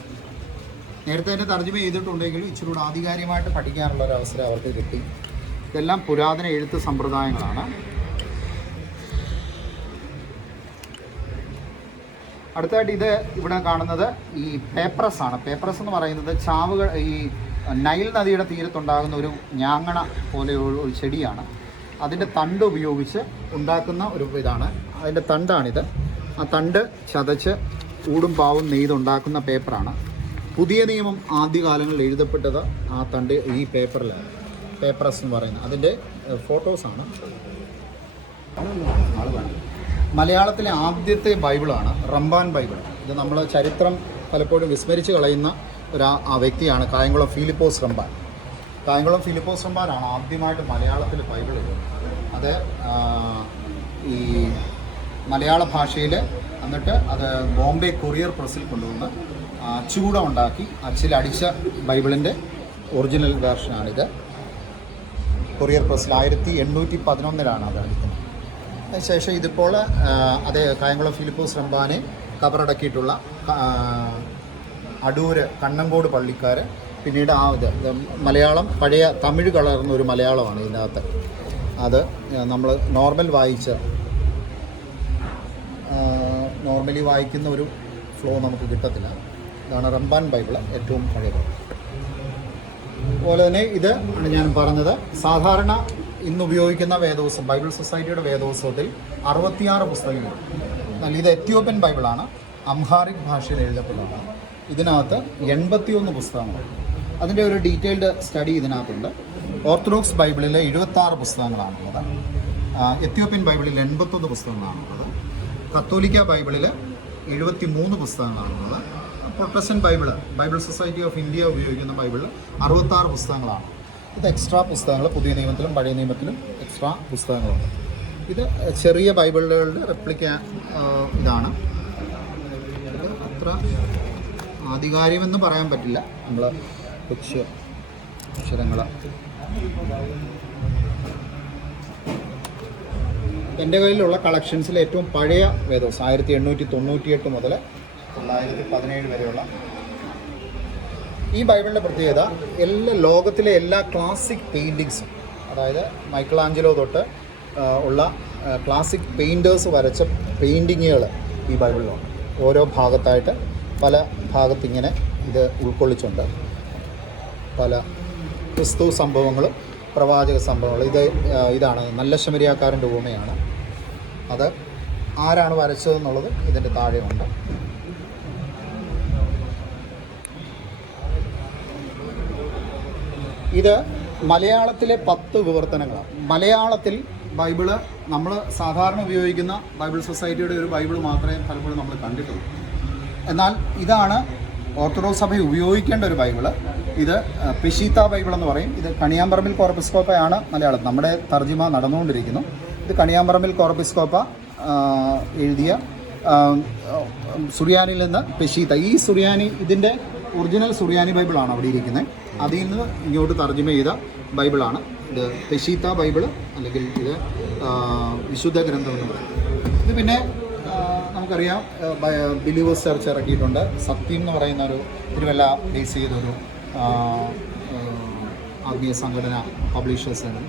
നേരത്തെ തന്നെ തർജ്ജമ ചെയ്തിട്ടുണ്ടെങ്കിലും ഇച്ചിരി കൂടെ ആധികാരികമായിട്ട് പഠിക്കാനുള്ള ഒരു അവസരം അവർക്ക് കിട്ടി. ഇതെല്ലാം പുരാതന എഴുത്ത് സമ്പ്രദായങ്ങളാണ്. അടുത്തായിട്ട് ഇത് ഇവിടെ കാണുന്നത് ഈ പേപ്പറസ് ആണ്. പേപ്പറസ് എന്ന് പറയുന്നത് ചാവുകൾ, ഈ നൈൽ നദിയുടെ തീരത്തുണ്ടാകുന്ന ഒരു ഞാങ്ങണ പോലെ ഒരു ചെടിയാണ്. അതിൻ്റെ തണ്ട് ഉപയോഗിച്ച് ഉണ്ടാക്കുന്ന ഒരു ഇതാണ്. അതിൻ്റെ തണ്ടാണിത്. ആ തണ്ട് ചതച്ച് ഊടും പാവും നെയ്തുണ്ടാക്കുന്ന പേപ്പറാണ്. പുതിയ നിയമം ആദ്യകാലങ്ങളിൽ എഴുതപ്പെട്ടത് ആ തണ്ട് ഈ പേപ്പറിലാണ്. പേപ്പറസ് എന്ന് പറയുന്നത് അതിൻ്റെ ഫോട്ടോസാണ്. മലയാളത്തിലെ ആദ്യത്തെ ബൈബിളാണ് റംബാൻ ബൈബിൾ. ഇത് നമ്മൾ ചരിത്രം പലപ്പോഴും വിസ്മരിച്ച് കളയുന്ന ആ വ്യക്തിയാണ് കായംകുളം ഫിലിപ്പോസ് റംബാൻ. കായംകുളം ഫിലിപ്പോസ് റംബാനാണ് ആദ്യമായിട്ട് മലയാളത്തിൽ ബൈബിൾ എഴുതുന്നത്. അത് ഈ മലയാള ഭാഷയിൽ എന്നിട്ട് അത് ബോംബെ കൊറിയർ പ്രസ്സിൽ കൊണ്ടുവന്ന് അച്ചുകൂടം ഉണ്ടാക്കി അച്ചിലടിച്ച ബൈബിളിൻ്റെ ഒറിജിനൽ വേർഷനാണിത്. കൊറിയർ പ്രസ്സിൽ 1811 അത് അടിക്കുന്നത്. അതിനുശേഷം ഇതിപ്പോൾ അതേ കായംകുളം ഫിലിപ്പോസ് റംബാനെ കബറടക്കിയിട്ടുള്ള അടൂര് കണ്ണങ്കോട് പള്ളിക്കാർ പിന്നീട് മലയാളം പഴയ തമിഴ് കളർന്ന ഒരു മലയാളമാണ് ഇതിനകത്ത്. അത് നമ്മൾ നോർമലി വായിക്കുന്ന ഒരു ഫ്ലോ നമുക്ക് കിട്ടത്തില്ല. ഇതാണ് റംബാൻ ബൈബിൾ, ഏറ്റവും പഴയത്. അതുപോലെ തന്നെ ഇത് ആണ് ഞാൻ പറഞ്ഞത്. സാധാരണ ഇന്ന് ഉപയോഗിക്കുന്ന വേദോത്സവം, ബൈബിൾ സൊസൈറ്റിയുടെ വേദോത്സവത്തിൽ 66 പുസ്തകങ്ങൾ. എന്നാൽ ഇത് എത്യോപ്യൻ ബൈബിളാണ്, അംഹാറിക് ഭാഷയിൽ എഴുതപ്പെട്ടതാണ്. ഇതിനകത്ത് 81 പുസ്തകങ്ങളുണ്ട്. അതിൻ്റെ ഒരു ഡീറ്റെയിൽഡ് സ്റ്റഡി ഇതിനകത്തുണ്ട്. ഓർത്തഡോക്സ് ബൈബിളിൽ 76 പുസ്തകങ്ങളാണുള്ളത്. എത്യോപ്യൻ ബൈബിളിൽ 81 പുസ്തകങ്ങളാണുള്ളത്. കത്തോലിക്ക ബൈബിളിൽ 73 പുസ്തകങ്ങളാണുള്ളത്. Protestant Bible Society of India ഉപയോഗിക്കുന്ന ബൈബിളിൽ 66 പുസ്തകങ്ങളാണ്. ഇത് എക്സ്ട്രാ പുസ്തകങ്ങൾ, പുതിയ നിയമത്തിലും പഴയ നിയമത്തിലും എക്സ്ട്രാ പുസ്തകങ്ങളുണ്ട്. ഇത് ചെറിയ ബൈബിളുകളുടെ റെപ്ലിക്ക ഇതാണ്. ഇത് അത്ര ആധികാരികമെന്ന് പറയാൻ പറ്റില്ല. നമ്മൾ കൊച്ചു അക്ഷരങ്ങൾ എൻ്റെ കയ്യിലുള്ള കളക്ഷൻസിൽ ഏറ്റവും പഴയ വേദോസ് 1898 മുതൽ 917 വരെയുള്ള ഈ ബൈബിളിൻ്റെ പ്രത്യേകത ലോകത്തിലെ എല്ലാ ക്ലാസിക് പെയിൻറ്റിങ്സും, അതായത് മൈക്കിൾ ആഞ്ചലോ തൊട്ട് ഉള്ള ക്ലാസിക് പെയിൻറ്റേഴ്സ് വരച്ച പെയിൻറ്റിങ്ങുകൾ ഈ ബൈബിളിലുണ്ട്. ഓരോ ഭാഗത്തായിട്ട് പല ഭാഗത്തിങ്ങനെ ഇത് ഉൾക്കൊള്ളിച്ചുണ്ട്. പല ക്രിസ്തു സംഭവങ്ങളും പ്രവാചക സംഭവങ്ങളും. ഇതാണ് നല്ല ശമരിയാക്കാരൻ്റെ ഉപമയാണ്. അത് ആരാണ് വരച്ചതെന്നുള്ളത് ഇതിൻ്റെ താഴെയുണ്ട്. ഇത് മലയാളത്തിലെ 10 വിവർത്തനങ്ങളാണ്. മലയാളത്തിൽ ബൈബിള് നമ്മൾ സാധാരണ ഉപയോഗിക്കുന്ന ബൈബിൾ സൊസൈറ്റിയുടെ ഒരു ബൈബിൾ മാത്രമേ പലപ്പോഴും നമ്മൾ കണ്ടിട്ടുള്ളൂ. എന്നാൽ ഇതാണ് ഓർത്തഡോക്സ് സഭ ഉപയോഗിക്കേണ്ട ഒരു ബൈബിള്. ഇത് പെഷീത്ത ബൈബിൾ എന്ന് പറയും. ഇത് കണിയാമ്പറമ്പിൽ കോർപ്പിസ്കോപ്പയാണ് മലയാളം. നമ്മുടെ തർജിമ നടന്നുകൊണ്ടിരിക്കുന്നു. ഇത് കണിയാമ്പറമ്പിൽ കോർപ്പിസ്കോപ്പ എഴുതിയ സുറിയാനിൽ നിന്ന് പെഷീത്ത. ഈ സുറിയാനി ഇതിൻ്റെ ഒറിജിനൽ സുറിയാനി ബൈബിളാണ് അവിടെ ഇരിക്കുന്നത്. അതിൽ നിന്ന് ഇങ്ങോട്ട് തർജ്ജിമ ചെയ്ത ബൈബിളാണ് ഇത് പെഷീത്ത ബൈബിൾ, അല്ലെങ്കിൽ ഇത് വിശുദ്ധ ഗ്രന്ഥം എന്ന് പറയും. ഇത് പിന്നെ നമുക്കറിയാം ബിലീവേഴ്സ് ചർച്ച് ഇറക്കിയിട്ടുണ്ട്. സത്യം എന്ന് പറയുന്ന ഒരു തിരുവല്ല ബേസ് ചെയ്തൊരു ആത്മീയ സംഘടന പബ്ലിഷേഴ്സാണ്.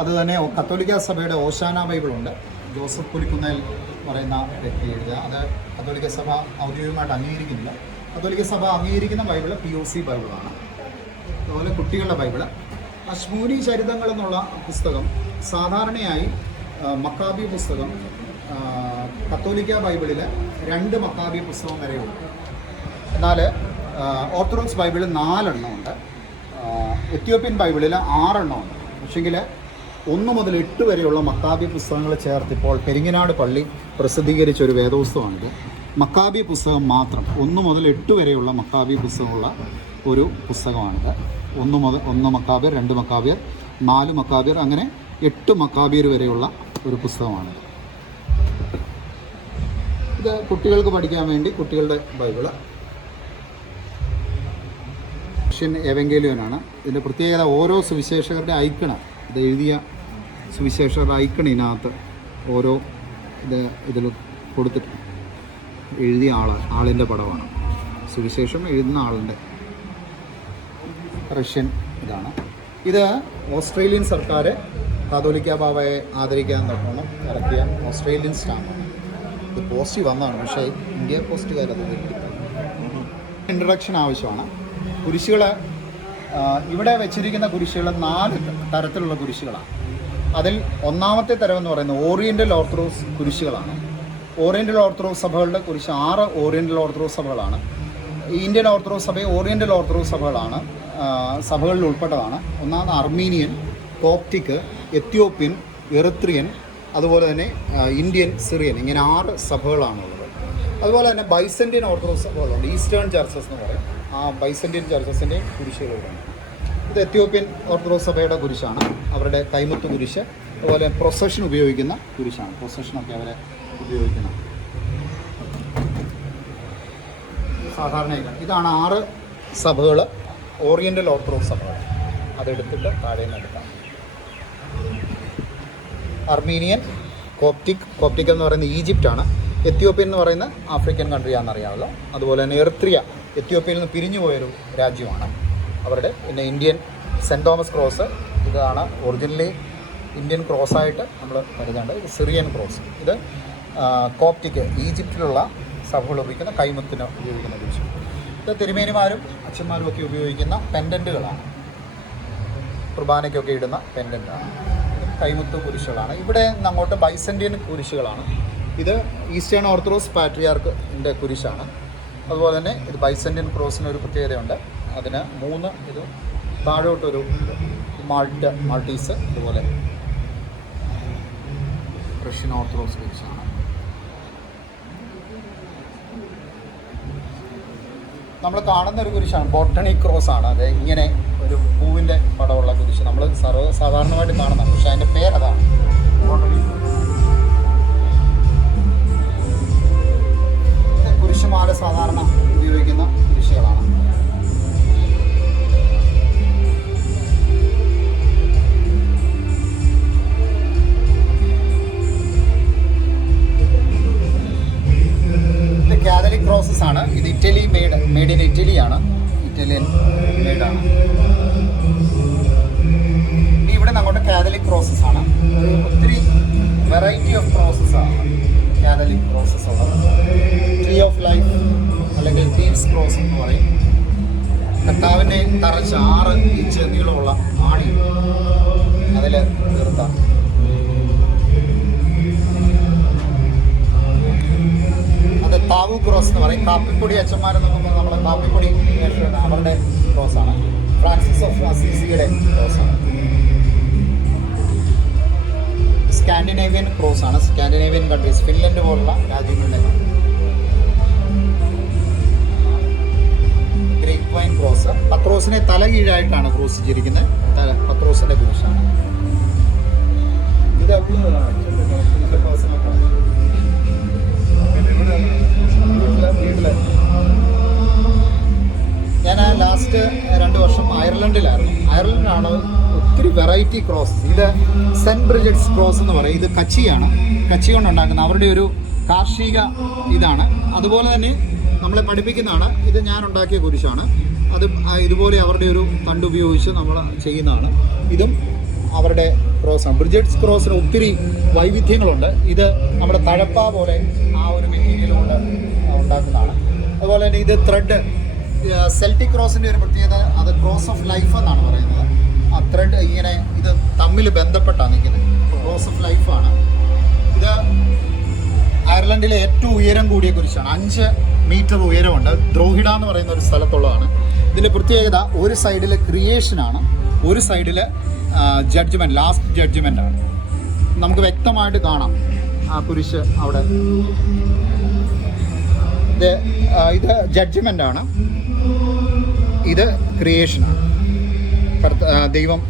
അതുതന്നെ കത്തോലിക്ക സഭയുടെ ഓശാന ബൈബിളുണ്ട്. ജോസഫ് പുലിക്കുന്നേൽ പറയുന്ന വ്യക്തി എഴുതുക. അത് കത്തോലിക്ക സഭ ഔദ്യോഗികമായിട്ട് അംഗീകരിക്കുന്നില്ല. കത്തോലിക്ക സഭ അംഗീകരിക്കുന്ന ബൈബിള് POC ബൈബിളാണ്. അതുപോലെ കുട്ടികളുടെ ബൈബിള്. അശ്മൂനി ചരിതങ്ങൾ എന്നുള്ള പുസ്തകം സാധാരണയായി മക്കാബി പുസ്തകം കത്തോലിക്ക ബൈബിളിൽ 2 മക്കാബി പുസ്തകം വരെയുള്ളൂ. എന്നാൽ ഓർത്തഡോക്സ് ബൈബിളിൽ 4 എണ്ണമുണ്ട്. എത്യോപ്യൻ ബൈബിളിൽ 6 എണ്ണമുണ്ട്. പക്ഷെങ്കിൽ 1 മുതൽ 8 വരെയുള്ള മക്കാബി പുസ്തകങ്ങൾ ചേർത്തിപ്പോൾ പെരിങ്ങനാട് പള്ളി പ്രസിദ്ധീകരിച്ച ഒരു വേദപുസ്തകമാണിത്. മക്കാബി പുസ്തകം മാത്രം 1 മുതൽ 8 വരെയുള്ള മക്കാബി പുസ്തകമുള്ള ഒരു പുസ്തകമാണിത്. 1 മക്കാബിയർ, 2 മക്കാബിയർ, 4 മക്കാബിയർ, അങ്ങനെ 8 മക്കാബിയർ വരെയുള്ള ഒരു പുസ്തകമാണിത്. ഇത് കുട്ടികൾക്ക് പഠിക്കാൻ വേണ്ടി കുട്ടികളുടെ ബൈബിള്. എവങ്കേലിയോനാണ്. ഇതിൻ്റെ പ്രത്യേകത ഓരോ സുവിശേഷകരുടെ ഐക്കണ്, ഇത് എഴുതിയ സുവിശേഷകരുടെ ഐക്കൺ ഇതിനകത്ത് ഓരോ ഇതിൽ കൊടുത്തിട്ടുണ്ട്. എഴുതിയ ആളിൻ്റെ പടമാണ്. സുവിശേഷം എഴുതുന്ന ആളിൻ്റെ റഷ്യൻ ഇതാണ്. ഇത് ഓസ്ട്രേലിയൻ സർക്കാർ കാതോലിക്ക ബാബയെ ആദരിക്കാൻ തൊട്ടോണം ഇറക്കിയ ഓസ്ട്രേലിയൻ സ്റ്റാമ്പാണ്. ഇത് പോസ്റ്റ് വന്നതാണ്, പക്ഷേ ഇന്ത്യ പോസ്റ്റുകാരത് ഇൻട്രഡക്ഷൻ ആവശ്യമാണ്. കുരിശുകൾ ഇവിടെ വെച്ചിരിക്കുന്ന കുരിശുകൾ 4 തരത്തിലുള്ള കുരിശുകളാണ്. അതിൽ ഒന്നാമത്തെ തരം എന്ന് പറയുന്നത് ഓറിയൻ്റൽ ഓർത്തഡോക്സ് കുരിശുകളാണ്. ഓറിയൻ്റൽ ഓർത്തഡോക്സ് സഭകളുടെ കുരിശ് 6 ഓറിയൻ്റൽ ഓർത്തഡോക്സ് സഭകളാണ്. ഇന്ത്യൻ ഓർത്തഡോക്സ് സഭ ഓറിയൻ്റൽ ഓർത്തഡോക്സ് സഭകളാണ്, സഭകളിൽ ഉൾപ്പെട്ടതാണ്. ഒന്നാമത് അർമീനിയൻ, കോപ്റ്റിക്, എത്യോപ്യൻ, എറിത്രിയൻ, അതുപോലെ തന്നെ ഇന്ത്യൻ, സിറിയൻ, ഇങ്ങനെ 6 സഭകളാണുള്ളത്. അതുപോലെ തന്നെ ബൈസന്റിയൻ ഓർത്തഡോക്സ് സഭകളുണ്ട്. ഈസ്റ്റേൺ ചർച്ചസ് എന്ന് പറയും. ആ ബൈസന്റിയൻ ചർച്ചസിൻ്റെ കുരിശുകളുണ്ട്. ഇത് എത്യോപ്യൻ ഓർത്തഡോക്സ് സഭയുടെ കുരിശാണ്, അവരുടെ കൈമുത്ത് കുരിശ്. അതുപോലെ പ്രൊസഷൻ ഉപയോഗിക്കുന്ന കുരിശാണ്. പ്രൊസഷനൊക്കെ അവരെ ഉപയോഗിക്കുന്ന സാധാരണ. ഇതാണ് 6 സഭകൾ, ഓറിയൻ്റൽ ഓർത്തഡോക്സ് സഭകൾ. അതെടുത്തിട്ട് താഴെ നിന്ന് എടുക്കാം. അർമീനിയൻ, കോപ്റ്റിക് എന്ന് പറയുന്നത് ഈജിപ്റ്റാണ്. എത്യോപ്യൻ എന്ന് പറയുന്ന ആഫ്രിക്കൻ കൺട്രിയാണെന്നറിയാമല്ലോ. അതുപോലെ തന്നെ എറിത്രിയ എത്യോപ്യയിൽ നിന്ന് പിരിഞ്ഞു പോയൊരു രാജ്യമാണ് അവരുടെ. പിന്നെ ഇന്ത്യൻ സെൻറ്റ് തോമസ് ക്രോസ്, ഇതാണ് ഒറിജിനലി ഇന്ത്യൻ ക്രോസായിട്ട് നമ്മൾ കരുതേണ്ടത്. ഇത് സിറിയൻ ക്രോസ്. ഇത് കോപ്റ്റിക്, ഈജിപ്തിലുള്ള സഭകൾ ഉപയോഗിക്കുന്ന കൈമുത്തിന് ഉപയോഗിക്കുന്ന കുരിശ്. ഇത് തിരുമേനിമാരും അച്ഛന്മാരും ഒക്കെ ഉപയോഗിക്കുന്ന പെൻഡൻറ്റുകളാണ്, കുർബാനയ്ക്കൊക്കെ ഇടുന്ന പെൻഡൻറ്റാണ്. കൈമുത്ത് കുരിശുകളാണ്. ഇവിടെ അങ്ങോട്ട് ബൈസന്റിയൻ കുരിശുകളാണ്. ഇത് ഈസ്റ്റേൺ ഓർത്തഡോക്സ് പാട്രിയാർക്കിൻ്റെ കുരിശാണ്. അതുപോലെ തന്നെ ഇത് ബൈസന്റിയൻ ക്രോസിനൊരു പ്രത്യേകതയുണ്ട്. അതിന് 3 ഇത് താഴോട്ടൊരു മാൾട്ടീസ്, അതുപോലെ റഷ്യൻ ഓർത്തഡോക്സ് കുരിശാണ്. നമ്മൾ കാണുന്ന ഒരു കുരിശാണ്, ബോട്ടണി ക്രോസ് ആണ്. അത് ഇങ്ങനെ ഒരു പൂവിൻ്റെ പടമുള്ള കുരിശ് നമ്മൾ സാധാരണമായിട്ട് കാണുന്നതാണ്, പക്ഷേ അതിൻ്റെ പേരതാണ് ബോട്ടണി ക്രോസ്. കുരിശുമാല സാധാരണ ഉപയോഗിക്കുന്ന കുരിശുകളാണ്. മെയ്ഡാണ്. ഇനി ഇവിടെ അങ്ങോട്ട് കാതലിക് ക്രോസസ് ആണ്. ഒത്തിരി വെറൈറ്റി ഓഫ് ക്രോസസ് ആണ് കാതലിക് ക്രോസസ് ഉള്ളത്. ട്രീ ഓഫ് ലൈഫ് അല്ലെങ്കിൽ തീംസ് ക്രോസ് എന്ന് പറയും. കർത്താവിനെ തറച്ച് 6 ഇഞ്ച് നീളമുള്ള ആണി അതിൽ തീർത്ത അത് താവു ക്രോസ് എന്ന് പറയും. കാപ്പിപ്പൊടി അച്ഛന്മാരെന്നൊക്കെ നമ്മൾ കാപ്പിപ്പൊടി അവരുടെ ക്രോസാണ്. ഫ്രാൻസിസ് ഓഫ് അസീസിയുടെ ക്രോസാണ്. സ്കാൻഡിനേവിയൻ ക്രോസാണ്. സ്കാൻഡിനേവിയൻ കൺട്രീസ്, ഫിൻലൻഡ് പോലുള്ള രാജ്യങ്ങളുടെ ഗ്രേപ്പ് വൈൻ ക്രോസ്. പത്രോസിനെ തല കീഴായിട്ടാണ് ക്രൂശിച്ചിരിക്കുന്നത്. പത്രോസിന്റെ കുരിശാണ് ഇത്. ഞാൻ ലാസ്റ്റ് 2 വർഷം അയർലൻഡിലായിരുന്നു. അയർലൻഡിലാണ് ഒത്തിരി വെറൈറ്റി ക്രോസ്. ഇത് സെൻറ്റ് ബ്രിജറ്റ്സ് ക്രോസ് എന്ന് പറയും. ഇത് കച്ചിയാണ്, കച്ചി കൊണ്ടുണ്ടാക്കുന്ന അവരുടെ ഒരു കാർഷിക ഇതാണ്. അതുപോലെ തന്നെ നമ്മളെ പഠിപ്പിക്കുന്നതാണ്. ഇത് ഞാൻ ഉണ്ടാക്കിയ കുരിശാണ്. അത് ഇതുപോലെ അവരുടെ ഒരു തണ്ട് ഉപയോഗിച്ച് നമ്മൾ ചെയ്യുന്നതാണ്. ഇതും അവരുടെ ക്രോസാണ്. ബ്രിജറ്റ്സ് ക്രോസിന് ഒത്തിരി വൈവിധ്യങ്ങളുണ്ട്. ഇത് നമ്മുടെ തഴപ്പ പോലെ ആ ഒരു മെറ്റീരിയൽ കൊണ്ട് ഉണ്ടാക്കുന്നതാണ്. അതുപോലെ തന്നെ ഇത് ത്രെഡ്, സെൽറ്റിക് ക്രോസിൻ്റെ ഒരു പ്രത്യേകത, അത് ക്രോസ് ഓഫ് ലൈഫ് എന്നാണ് പറയുന്നത്. ആ ത്രെഡ് ഇങ്ങനെ ഇത് തമ്മിൽ ബന്ധപ്പെട്ടാണ് നിൽക്കുന്നത്. ക്രോസ് ഓഫ് ലൈഫാണ് ഇത്. അയർലൻഡിലെ ഏറ്റവും ഉയരം കൂടിയ കുരിശാണ്. 5 മീറ്റർ ഉയരമുണ്ട്. ദ്രോഹിഡ എന്ന് പറയുന്ന ഒരു സ്ഥലത്തുള്ളതാണ്. ഇതിൻ്റെ പ്രത്യേകത ഒരു സൈഡിൽ ക്രിയേഷനാണ്, ഒരു സൈഡിൽ ജഡ്ജ്മെൻറ്റ്, ലാസ്റ്റ് ജഡ്ജ്മെൻ്റ് ആണ്. നമുക്ക് വ്യക്തമായിട്ട് കാണാം ആ കുരിശ് അവിടെ. ഇത് ജഡ്ജ്മെൻ്റ് ആണ്, ഇത് ക്രിയേഷനാണ്. ദൈവം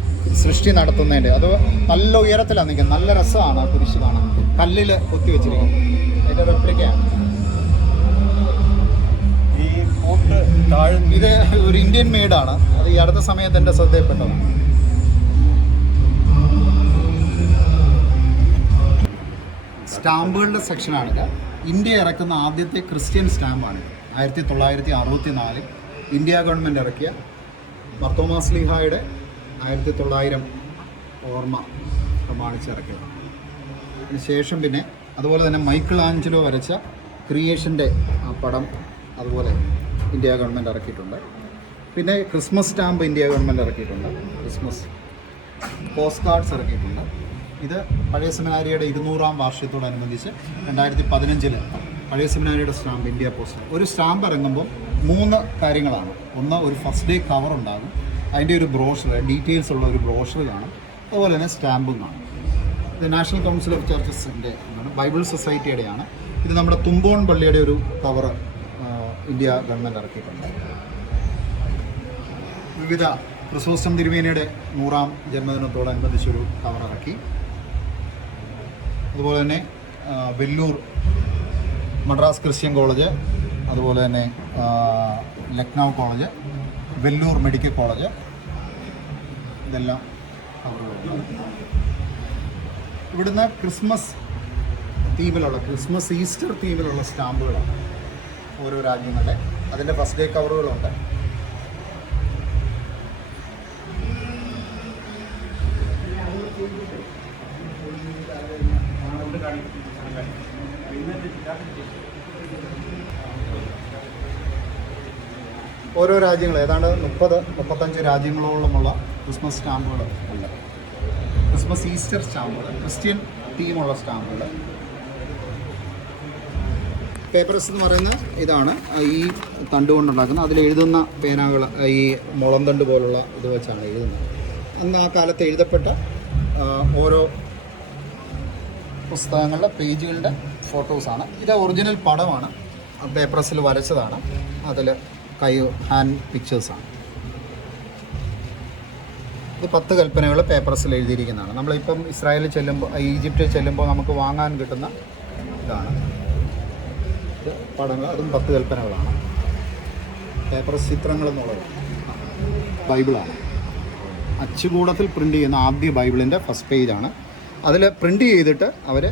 സൃഷ്ടി നടത്തുന്നതിൻ്റെ അത് നല്ല ഉയരത്തിലാണ് നിൽക്കുന്നത്. നല്ല രസമാണ് ആ കുരിശ് കാണാൻ. കല്ലിൽ കൊത്തി വെച്ചിരിക്കുന്നത് അതിൻ്റെ റെപ്ലിക്കയാണ്. ഇത് ഒരു ഇന്ത്യൻ മെയ്ഡാണ്. അത് ഈ അടുത്ത സമയത്ത് എൻ്റെ ശ്രദ്ധയിൽപ്പെട്ടതാണ്. സ്റ്റാമ്പുകളുടെ സെക്ഷനാണിത്. ഇന്ത്യ ഇറക്കുന്ന ആദ്യത്തെ ക്രിസ്ത്യൻ സ്റ്റാമ്പാണിത്. 1964 ഇന്ത്യ ഗവൺമെൻറ് ഇറക്കിയ ബർത്തോമാസ് ലീഹായുടെ 1900 ഓർമ്മ പ്രമാണിച്ചിറക്കിയത്. അതിനുശേഷം പിന്നെ അതുപോലെ തന്നെ മൈക്കിൾ ആഞ്ചലോ വരച്ച ക്രിയേഷൻ്റെ പടം അതുപോലെ ഇന്ത്യ ഗവൺമെൻറ് ഇറക്കിയിട്ടുണ്ട്. പിന്നെ ക്രിസ്മസ് സ്റ്റാമ്പ് ഇന്ത്യ ഗവൺമെൻറ് ഇറക്കിയിട്ടുണ്ട്. ക്രിസ്മസ് പോസ്റ്റ് കാർഡ്സ് ഇറക്കിയിട്ടുണ്ട്. ഇത് പഴയ സെമിനാരിയുടെ 200ാം വാർഷികത്തോടനുബന്ധിച്ച് 2015 പഴയ സെമിനാരിയുടെ സ്റ്റാമ്പ് ഇന്ത്യ പോസ്റ്റ്. ഒരു സ്റ്റാമ്പ് ഇറങ്ങുമ്പോൾ 3 കാര്യങ്ങളാണ്. ഒന്ന്, ഒരു ഫസ്റ്റ് ഡേ കവർ ഉണ്ടാകും, അതിൻ്റെ ഒരു ബ്രോഷർ, ഡീറ്റെയിൽസ് ഉള്ള ഒരു ബ്രോഷർ കാണും, അതുപോലെ തന്നെ സ്റ്റാമ്പും കാണും. ഇത് നാഷണൽ കൗൺസിൽ ഓഫ് ചർച്ചസിൻ്റെ ബൈബിൾ സൊസൈറ്റിയുടെയാണ്. ഇത് നമ്മുടെ തുമ്പോൺ പള്ളിയുടെ ഒരു കവർ ഇന്ത്യ ഗവൺമെൻറ് ഇറക്കിയിട്ടുണ്ട്. വിവിധ ക്രിസോസ്റ്റം തിരുമേനിയുടെ 100ാം ജന്മദിനത്തോടനുബന്ധിച്ചൊരു കവർ ഇറക്കി. അതുപോലെ തന്നെ വെല്ലൂർ മദ്രാസ് ക്രിസ്ത്യൻ കോളേജ്, അതുപോലെ തന്നെ Lucknow college, Vellore medical college, ഇതെല്ലാം കവറുകളുണ്ട്. ഇവിടുന്ന് ക്രിസ്മസ് തീമിലുള്ള, ക്രിസ്മസ് ഈസ്റ്റർ തീമിലുള്ള സ്റ്റാമ്പുകളാണ് ഓരോ രാജ്യങ്ങളുടെ. അതിൻ്റെ ഫസ്റ്റ് ഡേ കവറുകളുണ്ട്. ഓരോ രാജ്യങ്ങൾ ഏതാണ്ട് 30-35 രാജ്യങ്ങളോളമുള്ള ക്രിസ്മസ് സ്റ്റാമ്പുകൾ ഉണ്ട്. ക്രിസ്മസ് ഈസ്റ്റർ സ്റ്റാമ്പുകൾ, ക്രിസ്ത്യൻ തീമുള്ള സ്റ്റാമ്പുകൾ. പേപ്പർസ് എന്ന് പറയുന്ന ഇതാണ് ഈ തണ്ട് കൊണ്ടുണ്ടാക്കുന്നത്. അതിൽ എഴുതുന്ന പേനകൾ ഈ മുളന്തണ്ട് പോലുള്ള ഇത് വെച്ചാണ് എഴുതുന്നത്. അന്ന് ആ കാലത്ത് എഴുതപ്പെട്ട ഓരോ പുസ്തകങ്ങളുടെ പേജുകളുടെ ഫോട്ടോസാണ്. ഇത് ഒറിജിനൽ പടമാണ്, പേപ്പർസിൽ വരച്ചതാണ്. അതിൽ ഹാൻഡ് പിക്ചേഴ്സാണ്. ഇത് 10 കൽപ്പനകൾ പേപ്പർസിൽ എഴുതിയിരിക്കുന്നതാണ്. നമ്മളിപ്പം ഇസ്രായേലിൽ ചെല്ലുമ്പോൾ, ഈജിപ്തിൽ ചെല്ലുമ്പോൾ നമുക്ക് വാങ്ങാൻ കിട്ടുന്ന ഇതാണ്. ഇത് പടങ്ങൾ, അതും 10 കൽപ്പനകളാണ്. പേപ്പർ ചിത്രങ്ങളെന്നുള്ളത് ബൈബിളാണ്. അച്ചുകൂടത്തിൽ പ്രിൻ്റ് ചെയ്യുന്ന ആദ്യ ബൈബിളിൻ്റെ ഫസ്റ്റ് പേജാണ്. അതിൽ പ്രിൻ്റ് ചെയ്തിട്ട് അവർ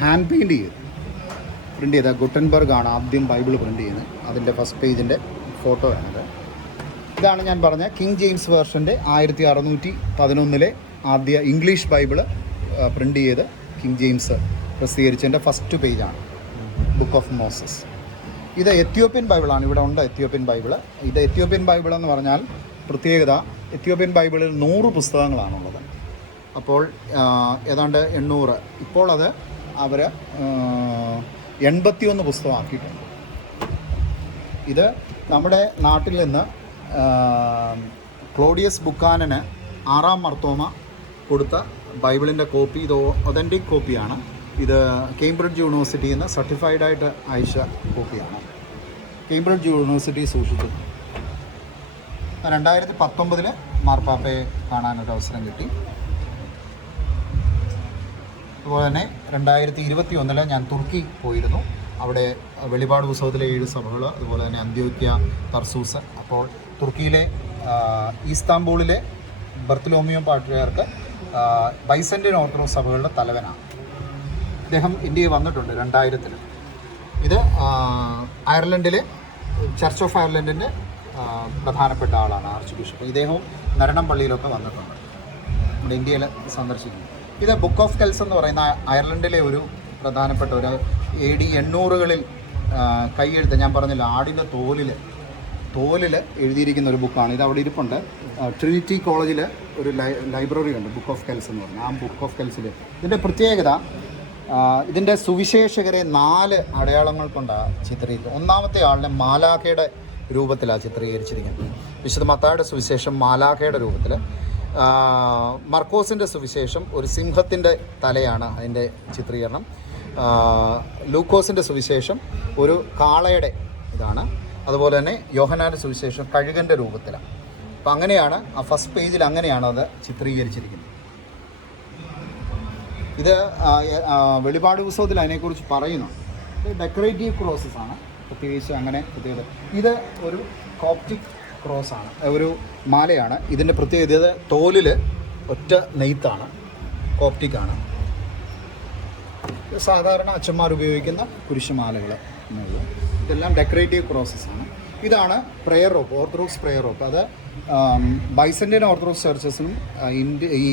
ഹാൻഡ് പെയിൻറ്റ് ചെയ്ത ഗുട്ടൻബർഗ് ആണ് ആദ്യം ബൈബിൾ പ്രിൻ്റ് ചെയ്യുന്നത്. അതിൻ്റെ ഫസ്റ്റ് പേജിൻ്റെ ഫോട്ടോ ആണിത്. ഇതാണ് ഞാൻ പറഞ്ഞ കിങ് ജെയിംസ് വേർഷൻ്റെ 1611 ആദ്യ ഇംഗ്ലീഷ് ബൈബിള് പ്രിൻ്റ് ചെയ്ത് കിങ് ജെയിംസ് പ്രസിദ്ധീകരിച്ചതിൻ്റെ ഫസ്റ്റ് പേജാണ് ബുക്ക് ഓഫ് മോസസ്. ഇത് എത്യോപ്യൻ ബൈബിളാണ്. ഇവിടെ ഉണ്ട് എത്യോപ്യൻ ബൈബിള്. ഇത് എത്യോപ്യൻ ബൈബിൾ എന്ന് പറഞ്ഞാൽ പ്രത്യേകത, എത്യോപ്യൻ ബൈബിളിൽ 100 പുസ്തകങ്ങളാണുള്ളത്. അപ്പോൾ ഏതാണ്ട് 800, ഇപ്പോൾ അത് അവർ 81 പുസ്തകമാക്കിയിട്ടുണ്ട്. ഇത് നമ്മുടെ നാട്ടിൽ നിന്ന് ക്ലോഡിയസ് ബുക്കാനന് 6-ാം മർത്തോമ കൊടുത്ത ബൈബിളിൻ്റെ കോപ്പി, ഇത് ഒതൻറ്റിക് കോപ്പിയാണ്. ഇത് കേംബ്രിഡ്ജ് യൂണിവേഴ്സിറ്റിയിൽ നിന്ന് സർട്ടിഫൈഡായിട്ട് അയച്ച കോപ്പിയാണ്. കേംബ്രിഡ്ജ് യൂണിവേഴ്സിറ്റി സൂക്ഷിച്ചു. 2019 മാർപ്പാപ്പയെ കാണാനൊരു അവസരം കിട്ടി. അതുപോലെ തന്നെ 2021 ഞാൻ തുർക്കി പോയിരുന്നു. അവിടെ വെളിപാട് പുസ്തകത്തിലെ 7 സഭകൾ, അതുപോലെ തന്നെ അന്ത്യോക്യ, തർസൂസ്. അപ്പോൾ തുർക്കിയിലെ ഈസ്താംബൂളിലെ ബർത്തലോമിയോ പാട്രിയാർക്ക് ബൈസന്റൈൻ ഓർത്തഡോക്സ് സഭകളുടെ തലവനാണ്. ഇദ്ദേഹം ഇന്ത്യയിൽ വന്നിട്ടുണ്ട് 2000. ഇത് അയർലൻഡിലെ ചർച്ച് ഓഫ് അയർലൻഡിൻ്റെ പ്രധാനപ്പെട്ട ആളാണ്, ആർച്ച് ബിഷപ്പ്. ഇദ്ദേഹവും നരണം പള്ളിയിലൊക്കെ വന്നിട്ടുണ്ട്, നമ്മുടെ ഇന്ത്യയിൽ സന്ദർശിക്കുന്നു. ഇത് ബുക്ക് ഓഫ് കെൽസ് എന്ന് പറയുന്ന അയർലൻഡിലെ ഒരു പ്രധാനപ്പെട്ട ഒരു AD 800-കളിൽ കൈയെഴുത്ത്, ഞാൻ പറഞ്ഞില്ല, ആടിൻ്റെ തോലിൽ എഴുതിയിരിക്കുന്ന ഒരു ബുക്കാണ്. ഇത് അവിടെ ഇരിപ്പുണ്ട്. ട്രിനിറ്റി കോളേജിൽ ഒരു ലൈബ്രറി ഉണ്ട്, ബുക്ക് ഓഫ് കെൽസ് എന്ന് പറഞ്ഞാൽ. ആ ബുക്ക് ഓഫ് കെൽസിൽ ഇതിൻ്റെ പ്രത്യേകത, ഇതിൻ്റെ സുവിശേഷകരെ 4 അടയാളങ്ങൾ കൊണ്ടാണ് ചിത്രീകരിക്കുന്നത്. ഒന്നാമത്തെ ആളിനെ മാലാഖയുടെ രൂപത്തിലാണ് ചിത്രീകരിച്ചിരിക്കുന്നത്. വിശുദ്ധ മത്തായിയുടെ സുവിശേഷം മാലാഖയുടെ രൂപത്തിൽ, മർക്കോസിൻ്റെ സുവിശേഷം ഒരു സിംഹത്തിൻ്റെ തലയാണ് അതിൻ്റെ ചിത്രീകരണം, ലൂക്കോസിൻ്റെ സുവിശേഷം ഒരു കാളയുടെ ഇതാണ്, അതുപോലെ തന്നെ യോഹന്നാൻ്റെ സുവിശേഷം കഴുകൻ്റെ രൂപത്തിലാണ്. അപ്പം അങ്ങനെയാണ് ആ ഫസ്റ്റ് പേജിൽ അങ്ങനെയാണ് അത് ചിത്രീകരിച്ചിരിക്കുന്നത്. ഇത് വെളിപാട് പുസ്തകത്തിൽ അതിനെക്കുറിച്ച് പറയുന്നു. ഇത് ഡെക്കറേറ്റീവ് ക്രോസസാണ്, പ്രത്യേകിച്ച് അങ്ങനെ പ്രത്യേകത. ഇത് ഒരു കോപ്റ്റിക് ക്രോസാണ്, ഒരു മാലയാണ്. ഇതിൻ്റെ പ്രത്യേകത, ഇത് തോലിൽ ഒറ്റ നെയ്ത്താണ്, കോപ്റ്റിക്കാണ്. സാധാരണ അച്ഛന്മാർ ഉപയോഗിക്കുന്ന കുരിശുമാലകൾ എന്നുള്ളത്. ഇതെല്ലാം ഡെക്കറേറ്റീവ് ക്രോസസാണ്. ഇതാണ് prayer rope, orthodox prayer rope. അത് ബൈസന്റൈൻ ഓർത്തഡോക്സ് ചർച്ചസിനും ഈ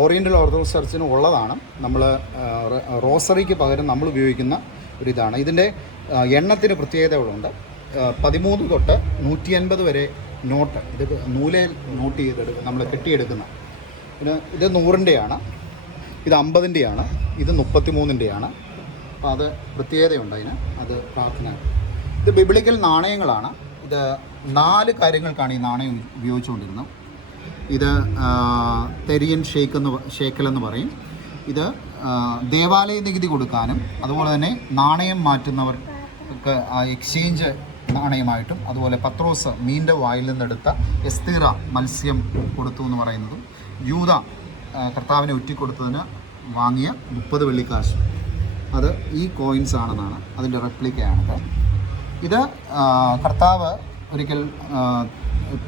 ഓറിയൻ്റൽ ഓർത്തഡോക്സ് ചർച്ചിനും ഉള്ളതാണ്. നമ്മൾ റോസറിക്ക് പകരം നമ്മൾ ഉപയോഗിക്കുന്ന ഒരിതാണ്. ഇതിൻ്റെ എണ്ണത്തിന് പ്രത്യേകതകളുണ്ട്. 13 തൊട്ട് 150 വരെ നോട്ട്, ഇത് നൂലയിൽ നോട്ട് ചെയ്തെടുക്കുക, നമ്മൾ കെട്ടിയെടുക്കുന്ന. പിന്നെ ഇത് 100-ൻ്റെയാണ്, ഇത് 50-ൻ്റെയാണ്, ഇത് 33-ൻ്റെയാണ്. അപ്പോൾ അത് പ്രത്യേകതയുണ്ട് അതിന്. അത് പ്രാർത്ഥന. ഇത് ബിബ്ലിക്കൽ നാണയങ്ങളാണ്. ഇത് 4 കാര്യങ്ങൾക്കാണ് ഈ നാണയം ഉപയോഗിച്ചുകൊണ്ടിരുന്നത്. ഇത് തെരിയൻ ഷേക്കൽ എന്ന് പറയും. ഇത് ദേവാലയ നികുതി കൊടുക്കാനും, അതുപോലെ തന്നെ നാണയം മാറ്റുന്നവർക്ക് എക്സ്ചേഞ്ച് നാണയമായിട്ടും, അതുപോലെ പത്രോസ് മീൻ്റെ വായിൽ നിന്നെടുത്ത എസ്തീറ മത്സ്യം കൊടുത്തു എന്ന് പറയുന്നതും, യൂദ കർത്താവിനെ ഒറ്റിക്കൊടുത്തതിന് വാങ്ങിയ 30 വെള്ളിക്കാശ്, അത് ഈ കോയിൻസ് ആണെന്നാണ് അതിൻ്റെ റെപ്ലിക്കയാണിത്. ഇത് കർത്താവ് ഒരിക്കൽ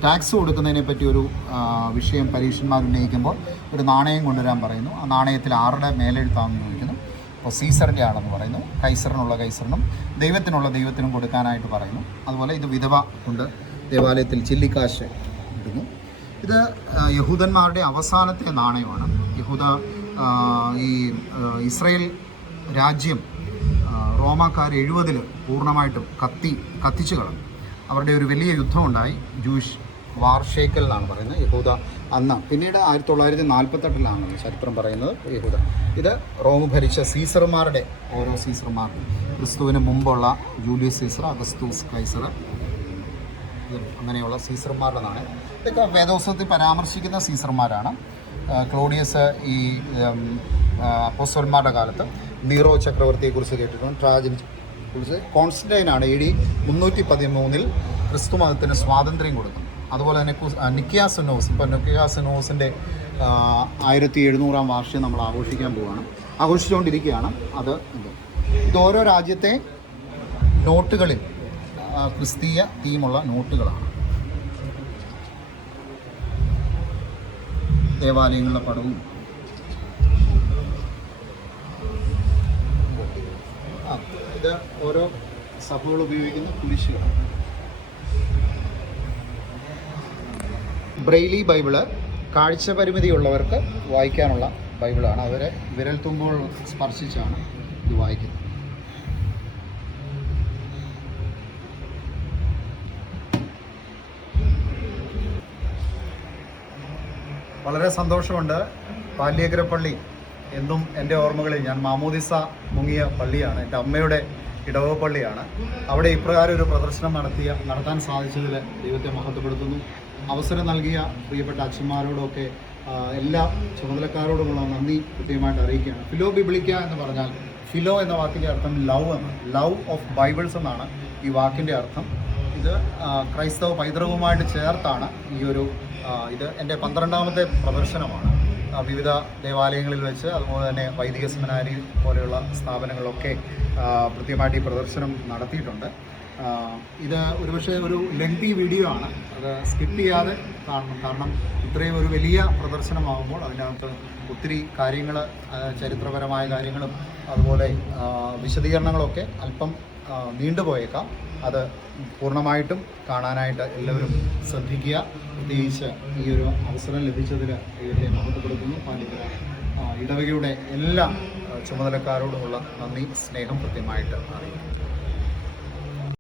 ടാക്സ് കൊടുക്കുന്നതിനെ പറ്റി ഒരു വിഷയം പരീക്ഷന്മാർ ഉന്നയിക്കുമ്പോൾ ഒരു നാണയം കൊണ്ടുവരാൻ പറയുന്നു. ആ നാണയത്തിൽ 6ടെ മേലെഴുത്താണെന്ന് ചോദിക്കുന്നു. അപ്പോൾ സീസറിൻ്റെ ആണെന്ന് പറയുന്നു, കൈസറിനുള്ള കൈസറിനും ദൈവത്തിനുള്ള ദൈവത്തിനും കൊടുക്കാനായിട്ട് പറയുന്നു. അതുപോലെ ഇത് വിധവ കൊണ്ട് ദേവാലയത്തിൽ ചില്ലിക്കാശ് ഇടുന്നു. ഇത് യഹൂദന്മാരുടെ അവസാനത്തെ നാണയമാണ്. ഈ ഇസ്രയേൽ രാജ്യം റോമാക്കാർ 70 പൂർണ്ണമായിട്ടും കത്തിച്ചു കളഞ്ഞു. അവരുടെ ഒരു വലിയ യുദ്ധമുണ്ടായി, ജൂയിഷ് വാർ ഷേക്കൽ എന്നാണ് പറയുന്നത്. യഹൂദ അന്ന്, പിന്നീട് 1948 ചരിത്രം പറയുന്നത് യഹൂദ. ഇത് റോം ഭരിച്ച സീസർമാരുടെ, ഓരോ സീസർമാർ, ക്രിസ്തുവിന് മുമ്പുള്ള ജൂലിയസ് സീസർ, അഗസ്തൂസ് കൈസർ, അങ്ങനെയുള്ള സീസർമാരുടെ നാണയം. ഇതൊക്കെ വേദോത്സവത്തിൽ പരാമർശിക്കുന്ന സീസർമാരാണ്. ക്ലോഡിയസ് ഈ അപ്പോസ്തലന്മാരുടെ കാലത്ത് നീറോ ചക്രവർത്തിയെക്കുറിച്ച് കേട്ടിട്ടുണ്ട്, ട്രാജനെ കുറിച്ച്. കോൺസ്റ്റന്റൈനാണ് AD 313 ക്രിസ്തു മതത്തിന് സ്വാതന്ത്ര്യം കൊടുക്കുന്നത്. അതുപോലെ തന്നെ നിക്കിയ സിനോസ്, ഇപ്പോൾ നിക്കിയ സിനോസിൻ്റെ 1700-ാം വാർഷികം നമ്മൾ ആഘോഷിച്ചുകൊണ്ടിരിക്കുകയാണ്. ഇത് ഓരോ രാജ്യത്തെ നോട്ടുകളിൽ ക്രിസ്തീയ തീമുള്ള നോട്ടുകളാണ്. ദേവാലയങ്ങളുടെ പടവും ഇത് ഓരോ സഭകൾ ഉപയോഗിക്കുന്ന കുരിശുകളാണ്. ബ്രെയിലി ബൈബിള് കാഴ്ച പരിമിതിയുള്ളവർക്ക് വായിക്കാനുള്ള ബൈബിളാണ്. അവരെ വിരൽ തുമ്പുകൾ സ്പർശിച്ചാണ് ഇത് വായിക്കുന്നത്. വളരെ സന്തോഷമുണ്ട്. പാല്യേക്കര പള്ളി എന്നും എൻ്റെ ഓർമ്മകളിൽ, ഞാൻ മാമോദിസ മുങ്ങിയ പള്ളിയാണ്, എൻ്റെ അമ്മയുടെ ഇടവക പള്ളിയാണ്. അവിടെ ഇപ്രകാരം ഒരു പ്രദർശനം നടത്താൻ സാധിച്ചതിൽ ദൈവത്തെ മഹത്വപ്പെടുത്തുന്നു. അവസരം നൽകിയ പ്രിയപ്പെട്ട അച്ഛന്മാരോടൊക്കെ എല്ലാ ചുമതലക്കാരോടുമുള്ള നന്ദി കൃത്യമായിട്ട് അറിയിക്കുകയാണ്. ഫിലോ ബിബ്ലിക്ക എന്ന് പറഞ്ഞാൽ, ഫിലോ എന്ന വാക്കിൻ്റെ അർത്ഥം ലവ് എന്ന്, ലവ് ഓഫ് ബൈബിൾസ് എന്നാണ് ഈ വാക്കിൻ്റെ അർത്ഥം. ഇത് ക്രൈസ്തവ പൈതൃകവുമായിട്ട് ചേർത്താണ് ഇത് എൻ്റെ 12ാമത്തെ പ്രദർശനമാണ്. വിവിധ ദേവാലയങ്ങളിൽ വെച്ച്, അതുപോലെ തന്നെ വൈദിക സെമിനാരി പോലെയുള്ള സ്ഥാപനങ്ങളിലൊക്കെ കൃത്യമായിട്ട് ഈ പ്രദർശനം നടത്തിയിട്ടുണ്ട്. ഇത് ഒരുപക്ഷെ ഒരു ലെങ്തി വീഡിയോ ആണ്, അത് സ്കിപ്പ് ചെയ്യാതെ കാണണം. കാരണം ഇത്രയും ഒരു വലിയ പ്രദർശനമാകുമ്പോൾ അതിനകത്ത് ഒത്തിരി കാര്യങ്ങൾ, ചരിത്രപരമായ കാര്യങ്ങളും അതുപോലെ വിശദീകരണങ്ങളൊക്കെ അല്പം നീണ്ടുപോയേക്കാം. അത് പൂർണ്ണമായിട്ടും കാണാനായിട്ട് എല്ലാവരും ശ്രദ്ധിക്കുക. പ്രത്യേകിച്ച് ഈ ഒരു അവസരം ലഭിച്ചതിൽ ദൈവത്തെ മഹത്വപ്പെടുത്തുന്നു. പാല്യേക്കര ഇടവകയുടെ എല്ലാ ചുമതലക്കാരോടുമുള്ള നന്ദി, സ്നേഹം കൃത്യമായിട്ട് അറിയിക്കുന്നു.